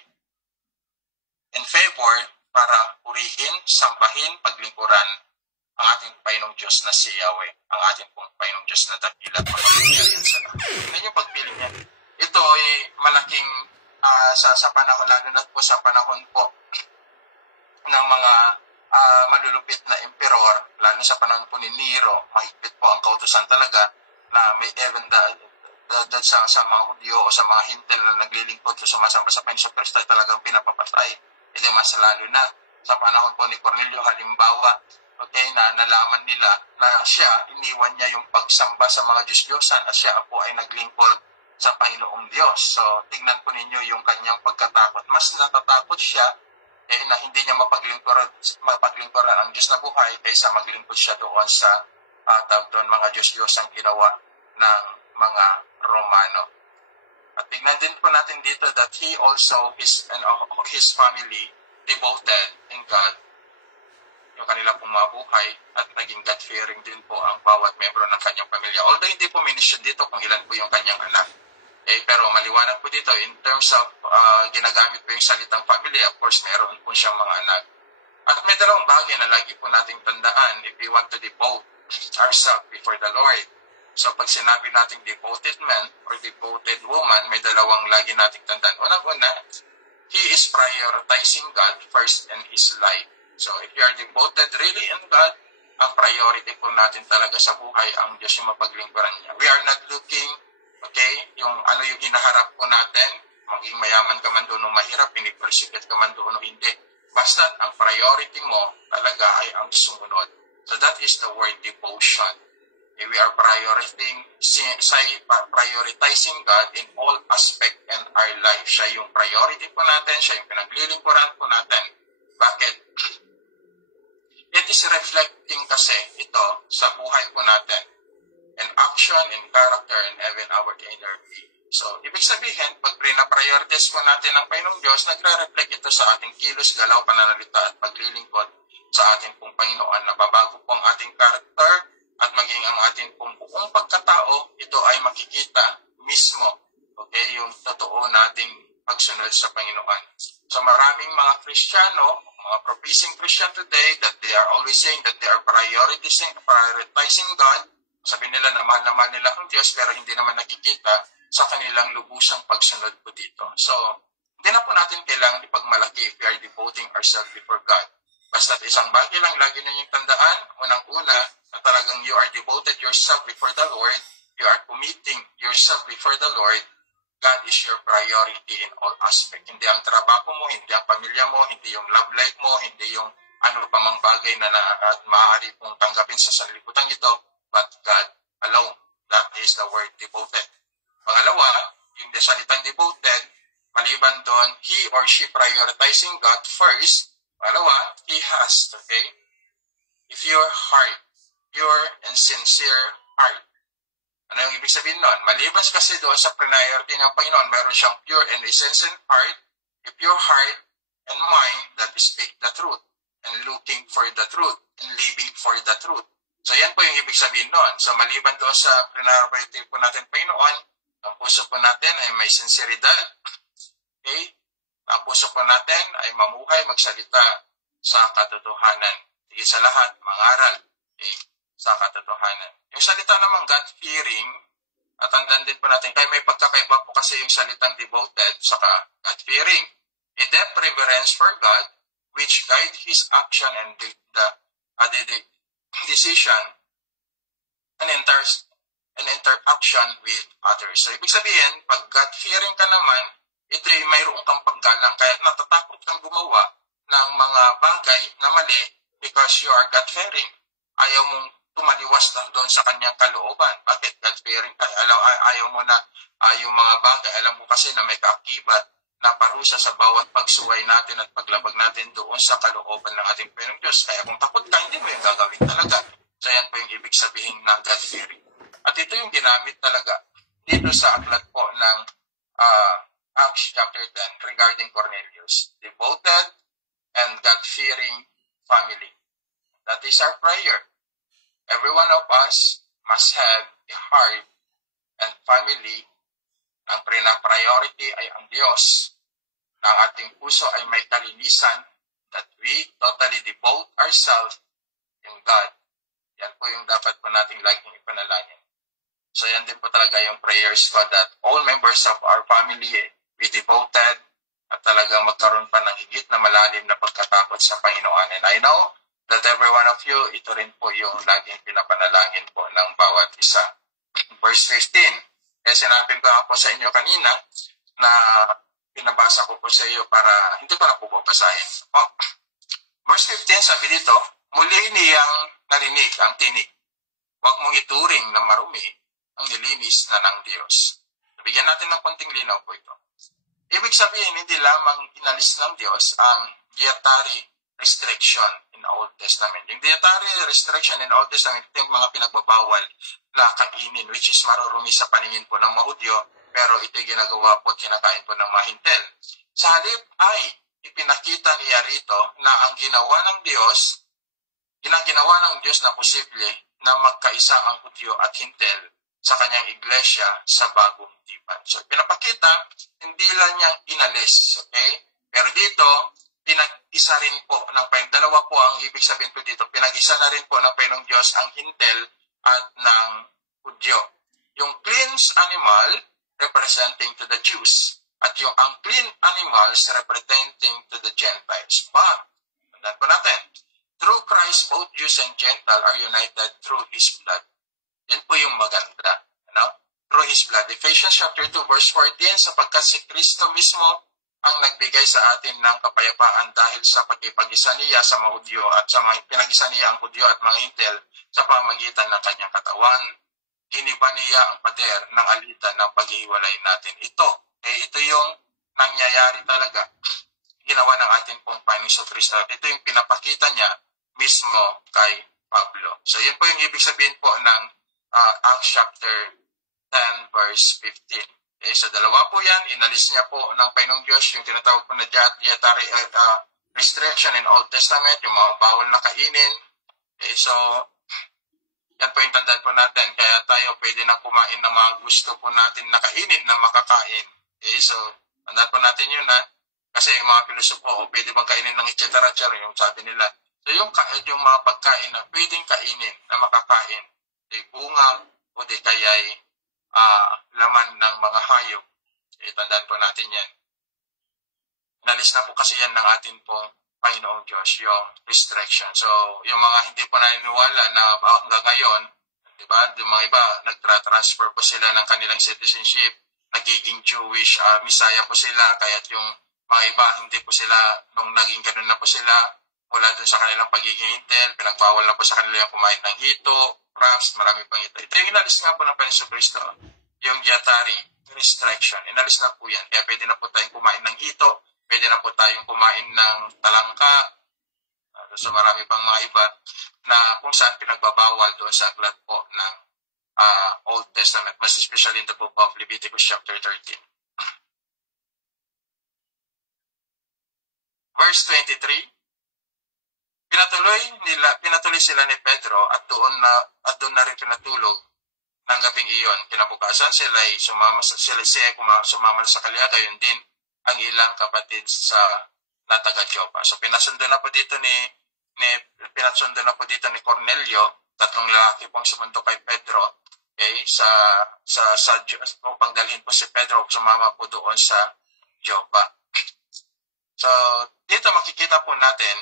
in favor para purihin, sambahin, paglingkuran ang ating Panginoong Diyos na si Yahweh, ang ating pong Panginoong Diyos na dakila at makapangyarihan sa lahat. Yan yung pagpili niya. Ito ay malaking sa panahon, lalo na po sa panahon po ng mga malulupit na emperor, lalo sa panahon po ni Nero, mahigpit po ang kautusan talaga na may even sa mga Hudyo o sa mga hintel na naglilingkod o sumasamba sa Panginoon Kristo ay talagang pinapapatay. Hindi mas lalo na sa panahon po ni Cornelio, halimbawa, na nalaman nila na siya, iniwan niya yung pagsamba sa mga Diyos-Diyosan at siya po ay naglingkod sa Panginoong Diyos. So, tignan po ninyo yung kanyang pagkatakot. Mas natatakot siya na hindi niya mapaglingkuran ang Diyos na buhay kaysa maglingkod siya doon sa mga Diyos-Diyos ang ginawa ng mga Romano. At tignan din po natin dito that he also, his family, devoted in God, yung kanila pong mabuhay, at naging God-fearing din po ang bawat membro ng kanyang pamilya. Although hindi po mention dito kung ilan po yung kanyang anak. Pero maliwanag po dito, in terms of ginagamit po yung salitang family, of course, meron po siyang mga anak. At may dalawang bagay na lagi po nating tandaan if we want to devote ourselves before the Lord. So pag sinabi nating devoted man or devoted woman, may dalawang lagi nating tandaan. Unang-una, he is prioritizing God first in his life. So if you are devoted really in God, ang priority po natin talaga sa buhay ang Diyos yung mapaglingkuran niya. We are not looking, yung ano yung hinaharap po natin, maging mayaman ka man doon o mahirap, pinipersecute ka man doon o hindi. Basta ang priority mo talaga ay ang sumunod. So that is the word devotion. We are prioritizing God in all aspect in our life. Siya yung priority po natin, siya yung pinaglilingkuran po natin. Bakit? It is reflecting kasi ito sa buhay po natin. In action, in character, and even our inner being. So, ibig sabihin, pag prina-prioritize po natin ang Panginoong Diyos, nagre-reflect ito sa ating kilos, galaw, pananalita, at paglilingkod sa ating pong Panginoon. Nababago po ang ating character at maging ang ating pong buong pagkatao, ito ay makikita mismo, yung totoo nating pagsunod sa Panginoon. So maraming mga Kristiyano, mga professing Christian today, that they are always saying that they are prioritizing God. Sabi nila na mahal nila ang Diyos, pero hindi naman nakikita sa kanilang lubusang pagsunod po dito. So, hindi na po natin kailangan ipagmalaki if we are devoting ourselves before God. Basta isang bagay lang lagi ninyong tandaan, unang-una, na talagang you are devoted yourself before the Lord, you are committing yourself before the Lord, God is your priority in all aspects. Hindi ang trabaho mo, hindi ang pamilya mo, hindi yung love life mo, hindi yung ano pa mang bagay na maaari pong tanggapin sa sanlibutan ito, but God alone. That is the word devoted. Pangalawa, yung salitang devoted, maliban doon, he or she prioritizing God first. Pangalawa, he has, okay? If your heart, pure and sincere heart, ano yung ibig sabihin nun? Maliban kasi doon sa priority ng Panginoon, meron siyang pure and sincere heart, if your heart and mind that speak the truth, and looking for the truth, and living for the truth. So yan po yung ibig sabihin nun. So maliban doon sa priority po natin Panginoon, ang puso po natin ay may sinseridad, okay? Ang puso po natin ay mamuhay, magsalita sa katotohanan. Higit sa lahat, mangaral, okay? Sa katotohanan. Yung salita naman God-fearing, at tandaan din po natin, kaya may pagkakaiba po kasi yung salitang devoted saka God-fearing. A depth reverence for God, which guide his action and the decision and interaction with others. So, ibig sabihin, pag God-fearing ka naman, ito ay mayroong kang paggalang. Kaya natatakot kang gumawa ng mga bagay na mali because you are God-fearing. Ayaw mong tumaliwas lang doon sa kanyang kalooban. Bakit God-fearing ka? Ayaw mo na yung mga bagay. Alam mo kasi na may kaakibat na parusa sa bawat pagsuway natin at paglabag natin doon sa kalooban ng ating Panginoong Diyos. Kaya kung takot ka, hindi mo yung gagawin talaga. So yan po yung ibig sabihin ng God-fearing. At ito yung ginamit talaga dito sa aklat po ng Acts chapter 10 regarding Cornelius. Devoted and God-fearing family. That is our prayer. Every one of us must have a heart and family. Ang priority ay ang Diyos. Na ang ating puso ay may kalinisan that we totally devote ourselves in God. Yan po yung dapat po nating laging ipanalangin. So yan din po talaga yung prayers for that all members of our family be devoted at talagang magkaroon pa ng higit na malalim na pagkatakot sa Panginoon. And I know that every one of you, ito rin po yung laging pinapanalangin po ng bawat isa. Verse 15. Kaya sinabi ko po sa inyo kanina na pinabasa ko po sa iyo para hindi ko na po babasahin. Verse 15, sabi dito, muli niyang narinig ang tinig. Huwag mong ituring na marumi ang nilinis na ng Diyos. Bigyan natin ng konting linaw po ito. Ibig sabihin, hindi lamang inalis ng Diyos ang dietary restriction in the Old Testament. Yung dietary restriction in the Old Testament, ito yung mga pinagbabawal na kainin, which is marurumi sa paningin po ng Mahudyo, pero ito ginagawa po at kinakain po ng Mahintel. Sa halip ay ipinakita niya rito na ang ginawa ng Diyos na posible na magkaisa ang Hudyo at Hintel sa kanyang iglesia sa bagong tipan. So, pinapakita, hindi lang niyang inalis, okay? Pero dito, pinag-isa rin po ng Panginoon. Dalawa po ang ibig sabihin po dito. Pinag-isa na rin po ng Panginoong Diyos ang Hintel at ng Hudyo. Yung cleansed animal representing to the Jews at yung unclean animals representing to the Gentiles. Tandaan po natin. Through Christ, both Jews and Gentiles are united through His blood. Yan po yung maganda. Through His blood. Ephesians chapter 2 verse 14, sapagkat si Kristo mismo ang nagbigay sa atin ng kapayapaan dahil sa pagkipag-isa niya sa mga Hudyo at sa pinag-isa niya ang Hudyo at mga Hintel sa pamagitan ng kanyang katawan, giniba niya ang pader ng alitan ng paghihiwalay natin. Ito yung nangyayari talaga. Ginawa ng ating pong Panginoong Kristo. Ito yung pinapakita niya mismo kay Pablo. So yun po yung ibig sabihin po ng Acts chapter 10 verse 15. Okay, so dalawa po yan. Inalis niya po ng Panginoong Diyos yung tinatawag po na dietary restriction in Old Testament, yung mga bawal na kainin. Okay, so yan po yung tandaan po natin. Kaya tayo pwede nang kumain ng mga gusto po natin na kainin na makakain. Okay, so tandaan po natin yun kasi yung mga pilosopo, pwede bang kainin ng etc. yung sabi nila. So yung mga pagkain na pwedeng kainin na makakain, bunga o di kaya'y laman ng mga hayop. Tandaan po natin yan. Nalis na po kasi yan ng atin pong Panginoong Diyos, yung restriction. So, yung mga hindi po naniniwala na hanggang ngayon, Diba? Yung mga iba, nagtra-transfer po sila ng kanilang citizenship, nagiging Jewish, Messiah po sila, kaya't yung mga iba, hindi po sila, nung naging ganun na po sila, mula dun sa kanilang pagiging Hintil, pinagbawal na po sa kanila yung kumain ng hito, crabs, marami pang ito. Ito yung inalis nga po ng Panginoon Kristo, yung dietary restriction. Inalis na po yan. Kaya pwede na po tayong kumain ng hito, pwede na po tayong kumain ng talangka, so marami pang mga iba na kung saan pinagbabawal doon sa aklat po ng Old Testament, mas especially in the book of Leviticus chapter 13. Verse 23, pinatuloy sila ni Pedro at doon na rin pinatulog ng gabing iyon. Kinabukasan sila ay sumama sa kalye, gayon din ang ilang kapatid sa taga Joppa. So pinasundo na po dito ni Cornelio, tatlong lalaki pong sumunod kay Pedro, okay, upang dalhin po si Pedro sumama po doon sa Joppa. So dito makikita po natin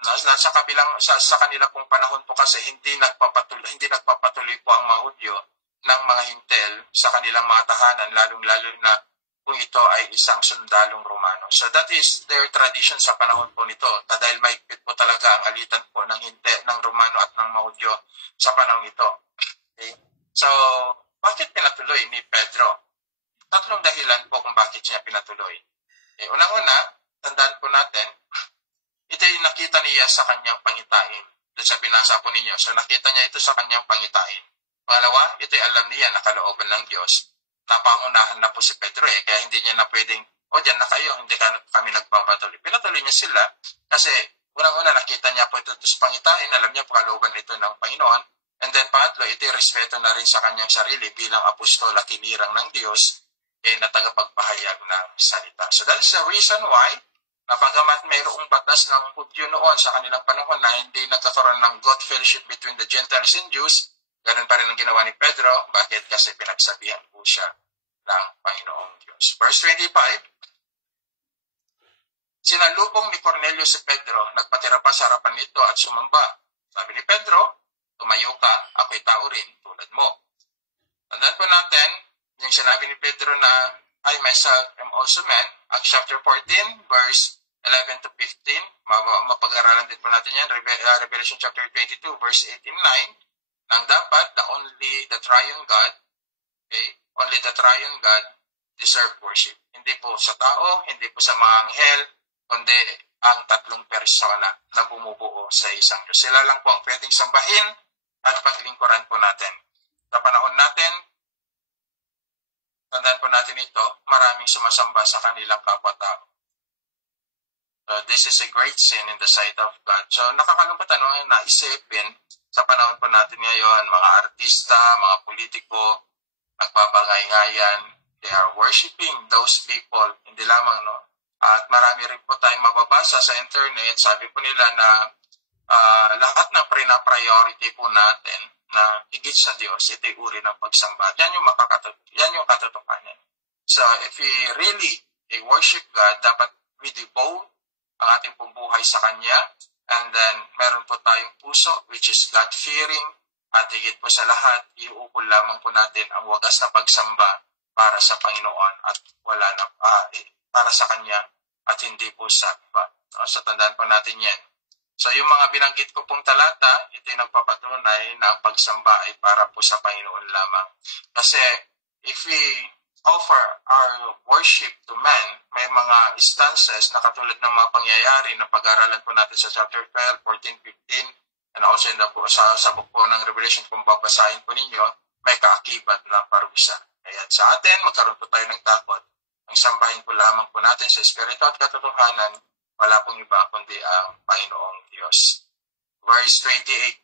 sa kanila pong panahon po kasi hindi nagpapatuloy po ang mga Hudyo ng mga Hintil sa kanilang mga tahanan, lalong-lalo na kung ito ay isang sundalong Romano. So that is their tradition sa panahon po nito. Dahil mahigpit po talaga ang alitan po ng Romano at ng mga Hudyo sa panahon ito. Okay? So, bakit pinatuloy ni Pedro? Tatlong dahilan po kung bakit niya pinatuloy. Okay, unang-una, tandaan po natin, ito yung nakita niya sa kanyang pangitain. Doon sa binasa po ninyo. So nakita niya ito sa kanyang pangitain. Pangalawa, ito yung alam niya na kalooban ng Diyos. Napangunahan na po si Pedro kaya hindi niya na pwedeng, dyan na kayo, hindi kami nagpapatuloy. Pinatuloy niya sila kasi unang-una nakita niya po ito sa pangitain, alam niya po kalooban ito ng Panginoon. And then pangatlo, ito yung respeto na rin sa kanyang sarili bilang apostol at tinirang ng Diyos na tagapagpahayag ng salita. So that is the reason why napagamat mayroong batas ng Hudyo noon sa kanilang panahon na hindi nagkakaroon ng God fellowship between the Gentiles and Jews, ganun pa rin ang ginawa ni Pedro. Bakit? Kasi pinagsabihan po siya ng Panginoong Diyos. Verse 25, sinalubong ni Cornelio si Pedro, nagpatira pa sa harapan nito at sumamba. Sabi ni Pedro, tumayo ka, ako'y tao rin tulad mo. Tandaan po natin, yung sinabi ni Pedro na, I myself am also man, Acts chapter 14, verse 11 to 15, mapag-aralan din po natin yan, Revelation chapter 22, verse 18-9, nang dapat na only the triune God, only the triune God deserve worship. Hindi po sa tao, hindi po sa mga anghel, kundi ang tatlong persona na bumubuo sa isang Diyos. Sila lang po ang pwedeng sambahin at paglingkuran po natin. Sa panahon natin, tandaan po natin ito, maraming sumasamba sa kanilang kapwa-tao. So this is a great sin in the sight of God. So nakakalungkot naisipin sa panahon po natin ngayon, mga artista, mga politiko, nagpapangay-ngayan, they are worshiping those people, hindi lamang, At marami rin po tayong mababasa sa internet, sabi po nila na lahat ng priority po natin na higit sa Diyos, ito'y uri ng pagsamba. Yan yung katotohanan. So if we really worship God, dapat we devote ang ating pong buhay sa Kanya, and then meron po tayong puso, which is God-fearing, at higit po sa lahat, iuukol lamang po natin ang wagas na pagsamba para sa Panginoon at para sa Kanya at hindi po sa iba. So tandaan po natin yan. So yung mga binanggit ko pong talata, ito yung nagpapatunay na ang pagsamba ay para po sa Panginoon lamang. Kasi if we offer our worship to man, may mga instances na katulad ng mga pangyayari na pag-aralan po natin sa chapter 12, 14, 15, and also sa book po ng Revelation, kung babasahin po ninyo, may kaakibat na parusa. Kaya sa atin, magkaroon po tayo ng takot. Ang sambahin po lamang po natin sa Espiritu at katotohanan, wala pong iba kundi ang Panginoong Diyos. Verse 28.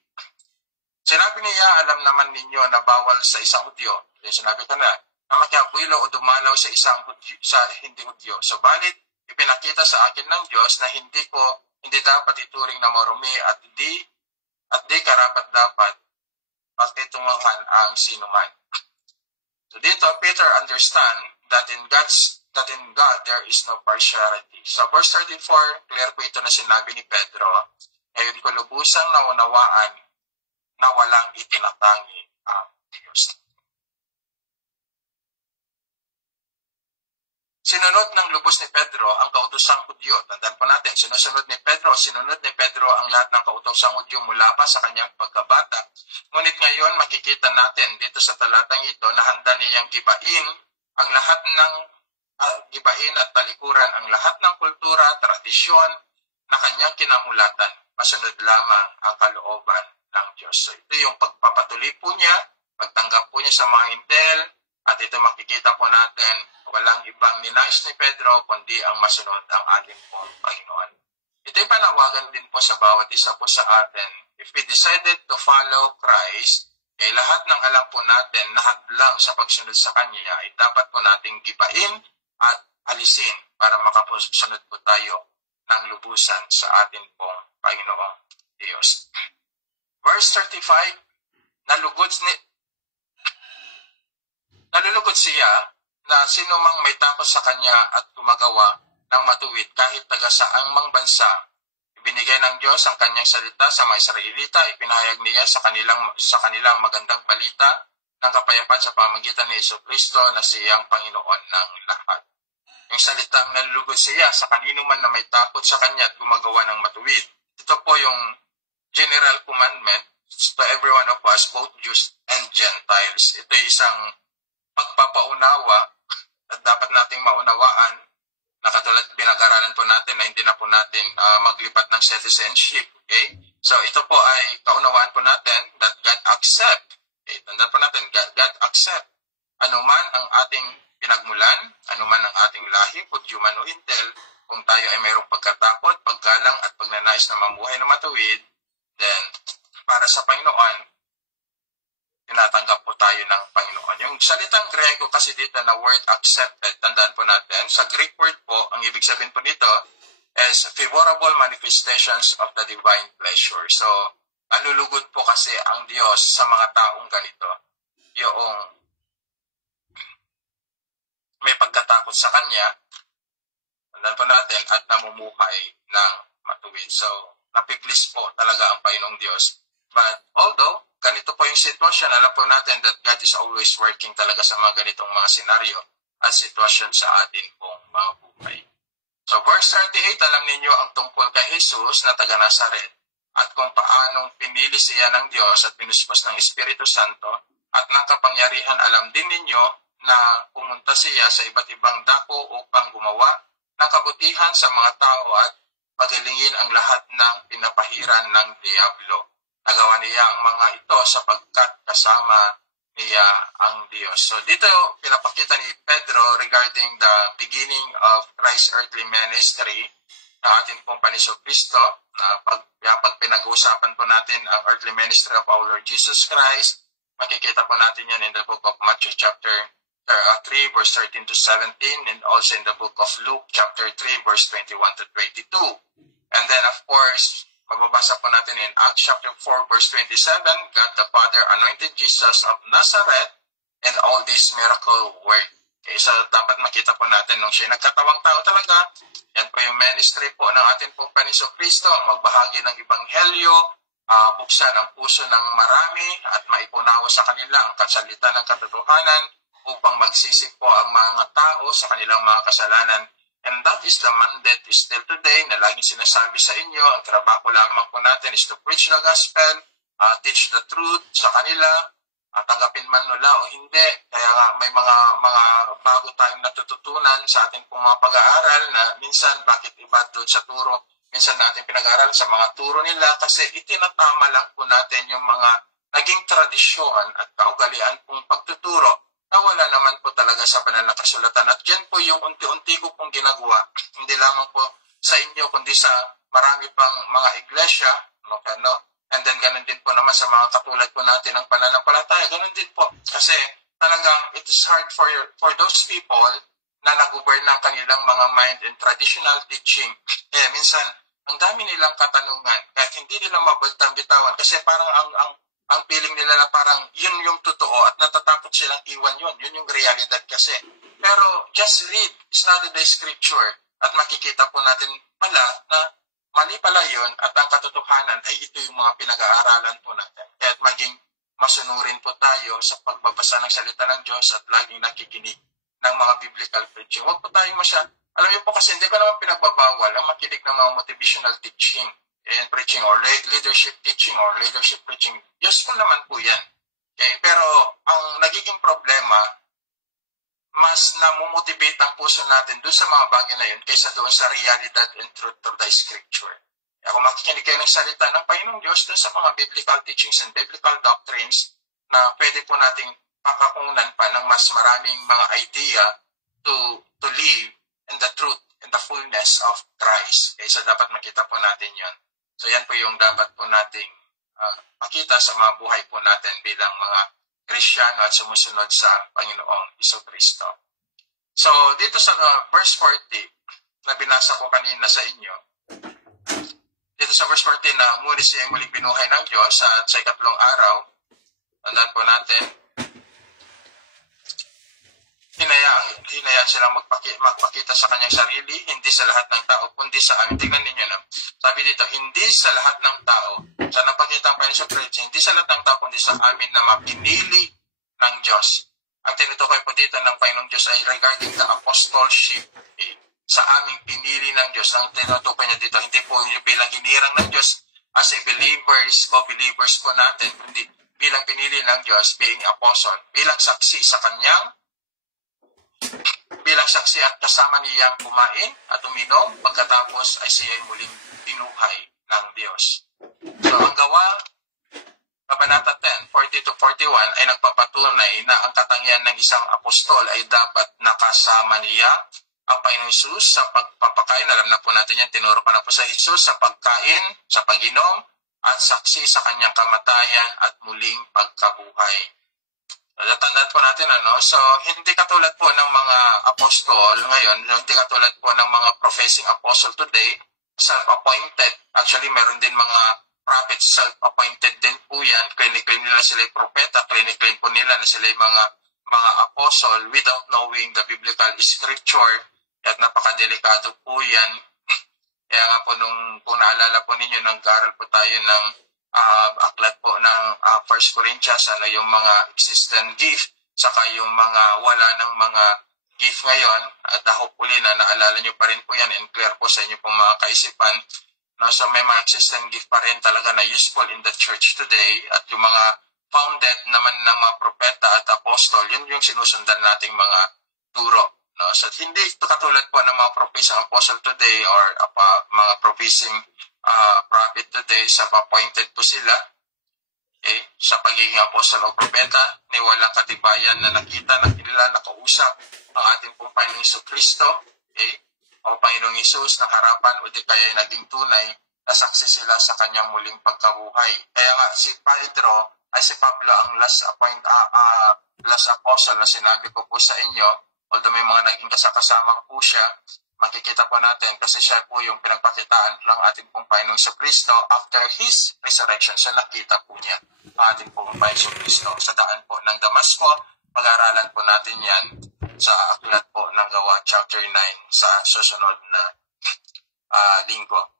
Sinabi niya, alam naman ninyo na bawal sa isang Hudyo. Sinabi ko na makiabuelo o dumalaw sa hindi Hudyo. Subalit, ipinakita sa akin ng Diyos na hindi dapat ituring na marumi at di karapat dapat pagtitunguhan ang sinuman. So dito, Peter understand that in God there is no partiality. So verse 34, clear po ito na sinabi ni Pedro, ngayon ko lubusang naunawaan na walang itinatangi Sinunod ng lubos ni Pedro ang kautosang Hudyo. Tandaan po natin, sinunod ni Pedro ang lahat ng kautosang Hudyo mula pa sa kanyang pagkabata. Ngunit ngayon makikita natin dito sa talatang ito na handa niyang gibain ang lahat ng gibain at talikuran ang lahat ng kultura, tradisyon na kanyang kinamulatan. Masunod lamang ang kalooban ng Diyos. So ito yung pagpapatuloy po niya, pagtanggap po niya sa mga hintel, at ito makikita po natin, walang ibang ninais ni Pedro, kundi ang masunod ang ating pong Panginoon. Ito'y panawagan din po sa bawat isa po sa atin. If we decided to follow Christ, lahat ng alam po natin na hadlang sa pagsunod sa Kanya, ay dapat po nating gibain at alisin para makasunod po tayo ng lubusan sa ating pong Panginoong Diyos. Verse 35, nalulugod siya na sino mang may takot sa kanya at gumagawa ng matuwid kahit taga saang mang bansa. Ibinigay ng Diyos ang kanyang salita sa mga Israelita, ipinahayag niya sa kanilang magandang balita ng kapayapaan sa pamamagitan ni Jesucristo na siyang Panginoon ng lahat. Yung salitang nalulugod siya sa kanino man na may takot sa kanya at gumagawa ng matuwid. Ito po yung general commandment to every one of us, both Jews and Gentiles. Ito isang pagpapaunawa at dapat nating maunawaan na katulad pinag-aralan po natin na hindi na po natin maglipat ng citizenship. Okay? So ito po ay kaunawaan po natin that God accept. Okay? Tandaan po natin, God accept anuman ang ating pinagmulan, anuman ang ating lahi, Hudyo man o hintel, kung tayo ay mayroong pagkatakot, paggalang at pagnanais na mamuhay na matuwid, then para sa Panginoon, tinatanggap po tayo ng Panginoon. Yung salitang Grego kasi dito na word accepted, tandaan po natin, sa Greek word po, ang ibig sabihin po nito is favorable manifestations of the divine pleasure. So, nalulugod po kasi ang Diyos sa mga taong ganito. Yung may pagkatakot sa Kanya, tandaan po natin, at namumuhay ng matuwid. So, napiplis po talaga ang Panginoong Diyos. But although, ganito po yung sitwasyon, alam po natin that God is always working talaga sa mga ganitong mga senaryo at sitwasyon sa atin pong mga buhay. So verse 38, alam ninyo ang tungkol kay Jesus na taga Nazaret at kung paanong pinili siya ng Diyos at pinuspos ng Espiritu Santo at ng kapangyarihan, alam din ninyo na pumunta siya sa iba't ibang dako upang gumawa ng kabutihan sa mga tao at pagalingin ang lahat ng pinapahiran ng Diablo. Nagawa niya ang mga ito sapagkat kasama niya ang Diyos. So dito pinapakita ni Pedro regarding the beginning of Christ's earthly ministry na ating pong Panginoong Kristo, na pag pinag-uusapan po natin ang earthly ministry of our Lord Jesus Christ, makikita po natin yan in the book of Matthew chapter 3 verse 13 to 17 and also in the book of Luke chapter 3 verse 21 to 22. And then of course, magbabasa po natin in Acts chapter 4 verse 27, God the Father anointed Jesus of Nazareth and all this miracle work. Okay, so dapat makita po natin nung siya nagkatawang tao talaga, yan po yung ministry po ng ating pong Panginoong Kristo, magbahagi ng Ebanghelyo, buksan ang puso ng marami at maipunawa sa kanila ang kasalita ng katotohanan upang magsisi po ang mga tao sa kanilang mga kasalanan. And that is the mandate still today na laging sinasabi sa inyo. Ang trabaho lamang po natin is to preach the gospel, teach the truth sa kanila, tanggapin man nila o hindi. Kaya may mga bago tayong natututunan sa ating pong mga pag-aaral na minsan bakit iba doon sa turo. Minsan natin pinag-aaral sa mga turo nila kasi itinatama lang po natin yung mga naging tradisyon at kaugalian pong pagtuturo na wala naman po talaga sa banal na kasulatan. At yan po yung unti-unti ko pong ginagawa, hindi lamang po sa inyo, kundi sa marami pang mga iglesia, no? And then ganun din po naman sa mga katulad po natin ng pananampalataya, ganun din po. Kasi talagang it is hard for those people na nag-govern ng kanilang mga mind and traditional teaching. Minsan, ang dami nilang katanungan, kahit hindi nila mabagtang bitawan, kasi parang ang feeling nila na parang yun yung totoo at natatakot silang iwan yun. Yun yung realidad kasi. Pero just read, study the scripture at makikita po natin pala na mali pala yun at ang katotohanan ay ito yung mga pinag-aaralan po natin. At maging masunurin po tayo sa pagbabasa ng salita ng Diyos at laging nakikinig ng mga biblical preaching. Huwag po tayong alam niyo po kasi hindi ko naman pinagbabawal ang makinig ng mga motivational teaching and preaching or leadership teaching or leadership preaching. Useful naman po yan. Okay? Pero ang nagiging problema, mas namomotivate ang puso natin doon sa mga bagay na yun kaysa doon sa realidad and truth of the scripture. Kung makikinig kayo ng salita ng Panginoong Diyos doon sa mga biblical teachings and biblical doctrines na pwede po nating pakakunan pa ng mas maraming mga idea to live in the truth and the fullness of Christ. Kaya dapat makita po natin yon. So yan po yung dapat po nating makita sa mga buhay po natin bilang mga Kristiyano at sumusunod sa Panginoong Jesucristo. So dito sa verse 40 na binasa ko kanina sa inyo, dito sa verse 40 na muli siya muling binuhay ng Diyos at sa ikatlong araw, tandaan po natin, hinayaan silang magpakita sa kanyang sarili, hindi sa lahat ng tao, kundi sa amin. Tingnan ninyo na. Sabi dito, hindi sa lahat ng tao, sa napakita ang Panginoon sa preaching, hindi sa lahat ng tao, kundi sa amin na mapinili ng Diyos. Ang tinutukoy po dito ng Panginoong Diyos ay regarding the apostleship. Sa aming pinili ng Diyos. Ang tinutukoy niya dito, hindi po bilang hinirang ng Diyos as a believers po natin, kundi bilang pinili ng Diyos, being apostle, bilang saksi sa kanyang at kasama niyang kumain at uminom, pagkatapos ay siya muling binuhay ng Diyos. So, ang gawa, Kabanata 10, 40-41, ay nagpapatunay na ang katangian ng isang apostol ay dapat nakasama niya ang Panginoong Hesus sa pagpapakain. Alam na po natin yan, tinuro ko na po sa Hesus sa pagkain, sa pag-inom, at saksi sa kanyang kamatayan at muling pagkabuhay. Tandaan po natin, so hindi katulad po ng mga apostol ngayon, hindi katulad po ng mga professing apostle today, self-appointed. Actually, meron din mga prophets, self-appointed din po yan. Claim nila sila yung propeta, claim po nila na sila yung mga apostle without knowing the biblical scripture. At napakadelikado po yan. Kaya nga po kung naalala po ninyo, nag-aaral po tayo ng aklat po ng 1 Corinthians, yung mga existent gift, saka yung mga wala ng mga gift ngayon, at hopefully na naalala nyo pa rin po yan and clear po sa inyo pong mga kaisipan. So may mga existent gift pa rin talaga na useful in the church today, at yung mga founded naman ng mga propeta at apostol, yun yung sinusundan nating mga turo. So hindi ito katulad po ng mga professing apostle today or mga professing prophet today, sa appointed po sila sa pagiging apostol o propeta, ni walang katibayan na nakita, nakilala, nakausap ang ating pong Panginoong Jesucristo o Panginoong Hesus ng harapan, o di kaya naging tunay na saksi sila sa kanyang muling pagkabuhay. Kaya nga si Pablo ang last apostle na sinabi ko po sa inyo, although may mga naging kasama po siya, makikita po natin kasi siya po yung pinagpakitaan ng ating pong Panginoong Jesucristo after His resurrection. So nakita po niya ang ating pong Panginoong Jesucristo sa daan po ng Damasco. Pag-aaralan po natin yan sa aklat po ng Gawa chapter 9 sa susunod na linggo.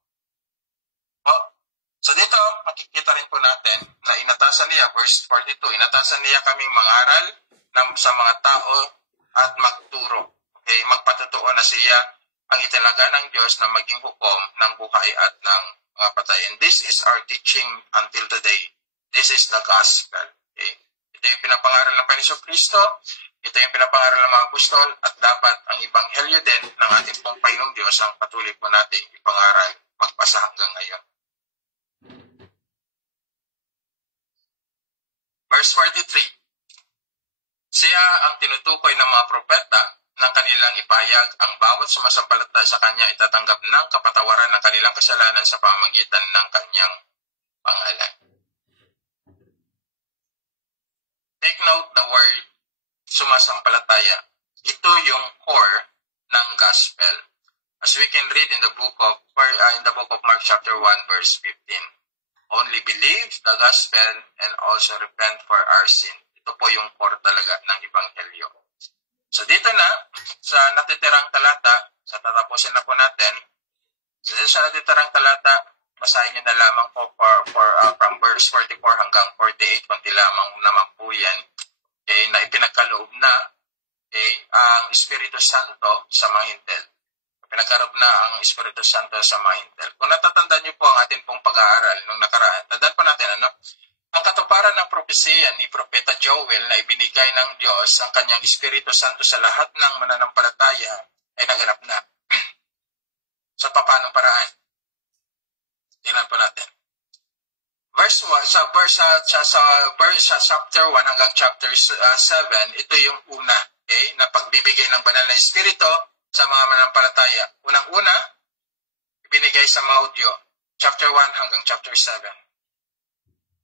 So dito, makikita rin po natin na inatasan niya, verse 42, inatasan niya kaming mangaral sa mga tao at magturo. Magpatotoo na siya ang italaga ng Diyos na maging hukom ng buhay at ng mga patay. And this is our teaching until today. This is the gospel. Ito yung pinapangaral ng Panginoong Kristo, ito yung pinapangaral ng mga apostol, at dapat ang ebanghelyo din ng ating pong Panginoong Diyos ang patuloy po nating ipangaral magpasa hanggang ngayon. Verse 43. Siya ang tinutukoy ng mga propeta ng kanilang ipayag, ang bawat sumasampalataya sa kanya itatanggap ng kapatawaran ng kanilang kasalanan sa pamamagitan ng kanyang pangalan. Take note the word sumasampalataya. Ito yung core ng gospel. As we can read in the book of Mark chapter 1 verse 15. Only believe the gospel and also repent for our sin. Ito po yung core talaga ng ebanghelyo. So dito na, sa natitirang talata, sa tatapusin na po natin, sa natitirang talata, basahin nyo na lamang po from verse 44 hanggang 48, kunti lamang naman po yan, na ipinagkaloob na ang Espiritu Santo sa mga hintel. Pinagkaroon na ang Espiritu Santo sa mga hintel. Kung natatandaan niyo po ang ating pong pag-aaral nung nakaraan, tandaan po natin, ang katuparan ng propesiya ni Propeta Joel na ibinigay ng Diyos ang kanyang Espiritu Santo sa lahat ng mananampalataya ay naganap na. Sa papanong paraan? Tingnan po natin. Verse 1, sa chapter 1 hanggang chapter 7, ito yung una, na pagbibigay ng banal na Espiritu sa mga mananampalataya. Unang-una, ibinigay sa mga Hudyo, chapter 1 hanggang chapter 7.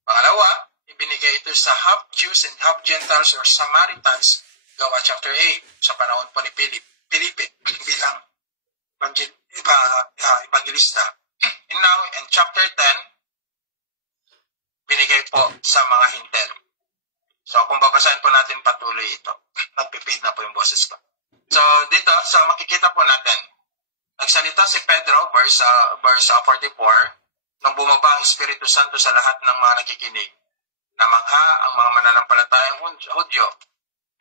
Pangalawa, ibinigay ito sa half Jews and half Gentiles or Samaritans, gawa chapter 8, sa panahon po ni Filipe bilang evangelista. And now, in chapter 10, binigay po sa mga hintel. So, kung babasahin po natin patuloy ito, nagpipid na po yung boses ko. So, dito, makikita po natin, nagsalita si Pedro, verse 44, nang bumaba ang Espiritu Santo sa lahat ng mga nakikinig, namangha ang mga mananampalatayang Hudyo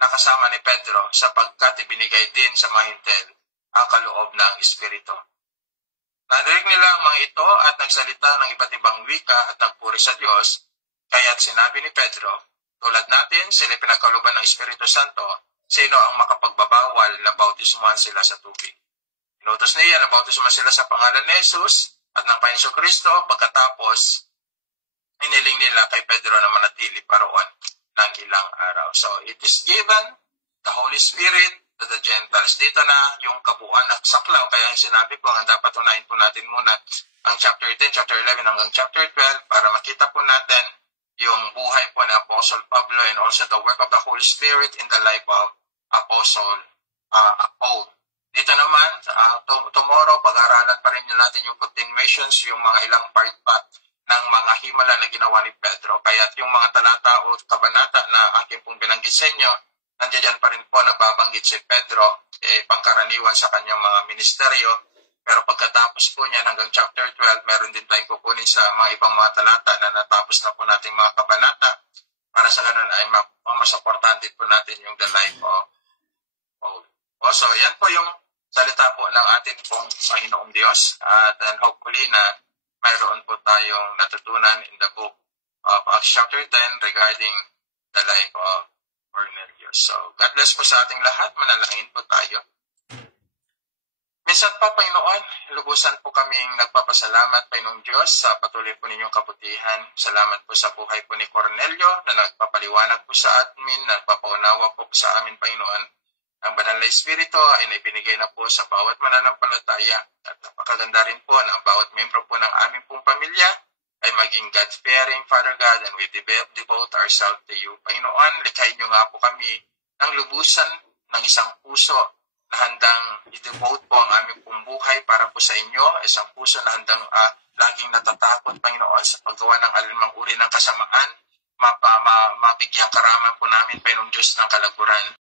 na kasama ni Pedro sapagkat ibinigay din sa mga hintel ang kaloob ng Espiritu. Narinig nila ang mga ito at nagsalita ng iba't ibang wika at nagpuri sa Diyos, kaya't sinabi ni Pedro, tulad natin, sila pinagkalooban ng Espiritu Santo, sino ang makapagbabawal na bautismuhan sila sa tubig? Inutos niya na bautismuhan sila sa pangalan ni Jesus at ng Panginoon Kristo, pagkatapos, iniling nila kay Pedro na manatili paroon ng ilang araw. So, it is given the Holy Spirit to the Gentiles. Dito na yung kabuuan at saklaw. Kaya yung sinabi ko, ang dapat unahin po natin muna ang chapter 10, chapter 11 hanggang chapter 12 para makita po natin yung buhay po ni Apostle Pablo and also the work of the Holy Spirit in the life of Apostle Paul. Dito naman, tomorrow, pag-aralan pa rin natin yung continuations, yung mga ilang part pa ng mga himala na ginawa ni Pedro. Kaya yung mga talata o kabanata na aking pong binanggit sa inyo, nandiyan pa rin po nababanggit si Pedro, pangkaraniwan sa kanyang mga ministeryo. Pero pagkatapos po niyan hanggang chapter 12, meron din tayong kukunin sa mga ibang mga talata na natapos na po nating mga kabanata para sa ganun ay masuportante po natin yung the life of Paul. So, yan po yung salita po ng ating pong Panginoong Diyos. At then hopefully na mayroon po tayong natutunan in the book of Acts chapter 10 regarding the life of Cornelius. So, God bless po sa ating lahat. Manalangin po tayo. Minsan pa, Panginoon, lubusan po kaming nagpapasalamat, Panginoong Diyos, sa patuloy po ninyong kabutihan. Salamat po sa buhay po ni Cornelio na nagpapaliwanag po sa amin, nagpapaunawa po sa amin, Panginoon. Ang banal na Espiritu ay naibinigay na po sa bawat mananampalataya at napakaganda rin po na ang bawat membro po ng aming pong pamilya ay maging God-fearing, Father God, and we devote ourselves to you. Panginoon, likhain niyo nga po kami ng lubusan ng isang puso na handang i-devote po ang aming pong buhay para po sa inyo, isang puso na handang laging natatakot, Panginoon, sa paggawa ng alinmang uri ng kasamaan, mabigyang karaman po namin, Panginoong Diyos, ng kalaguran.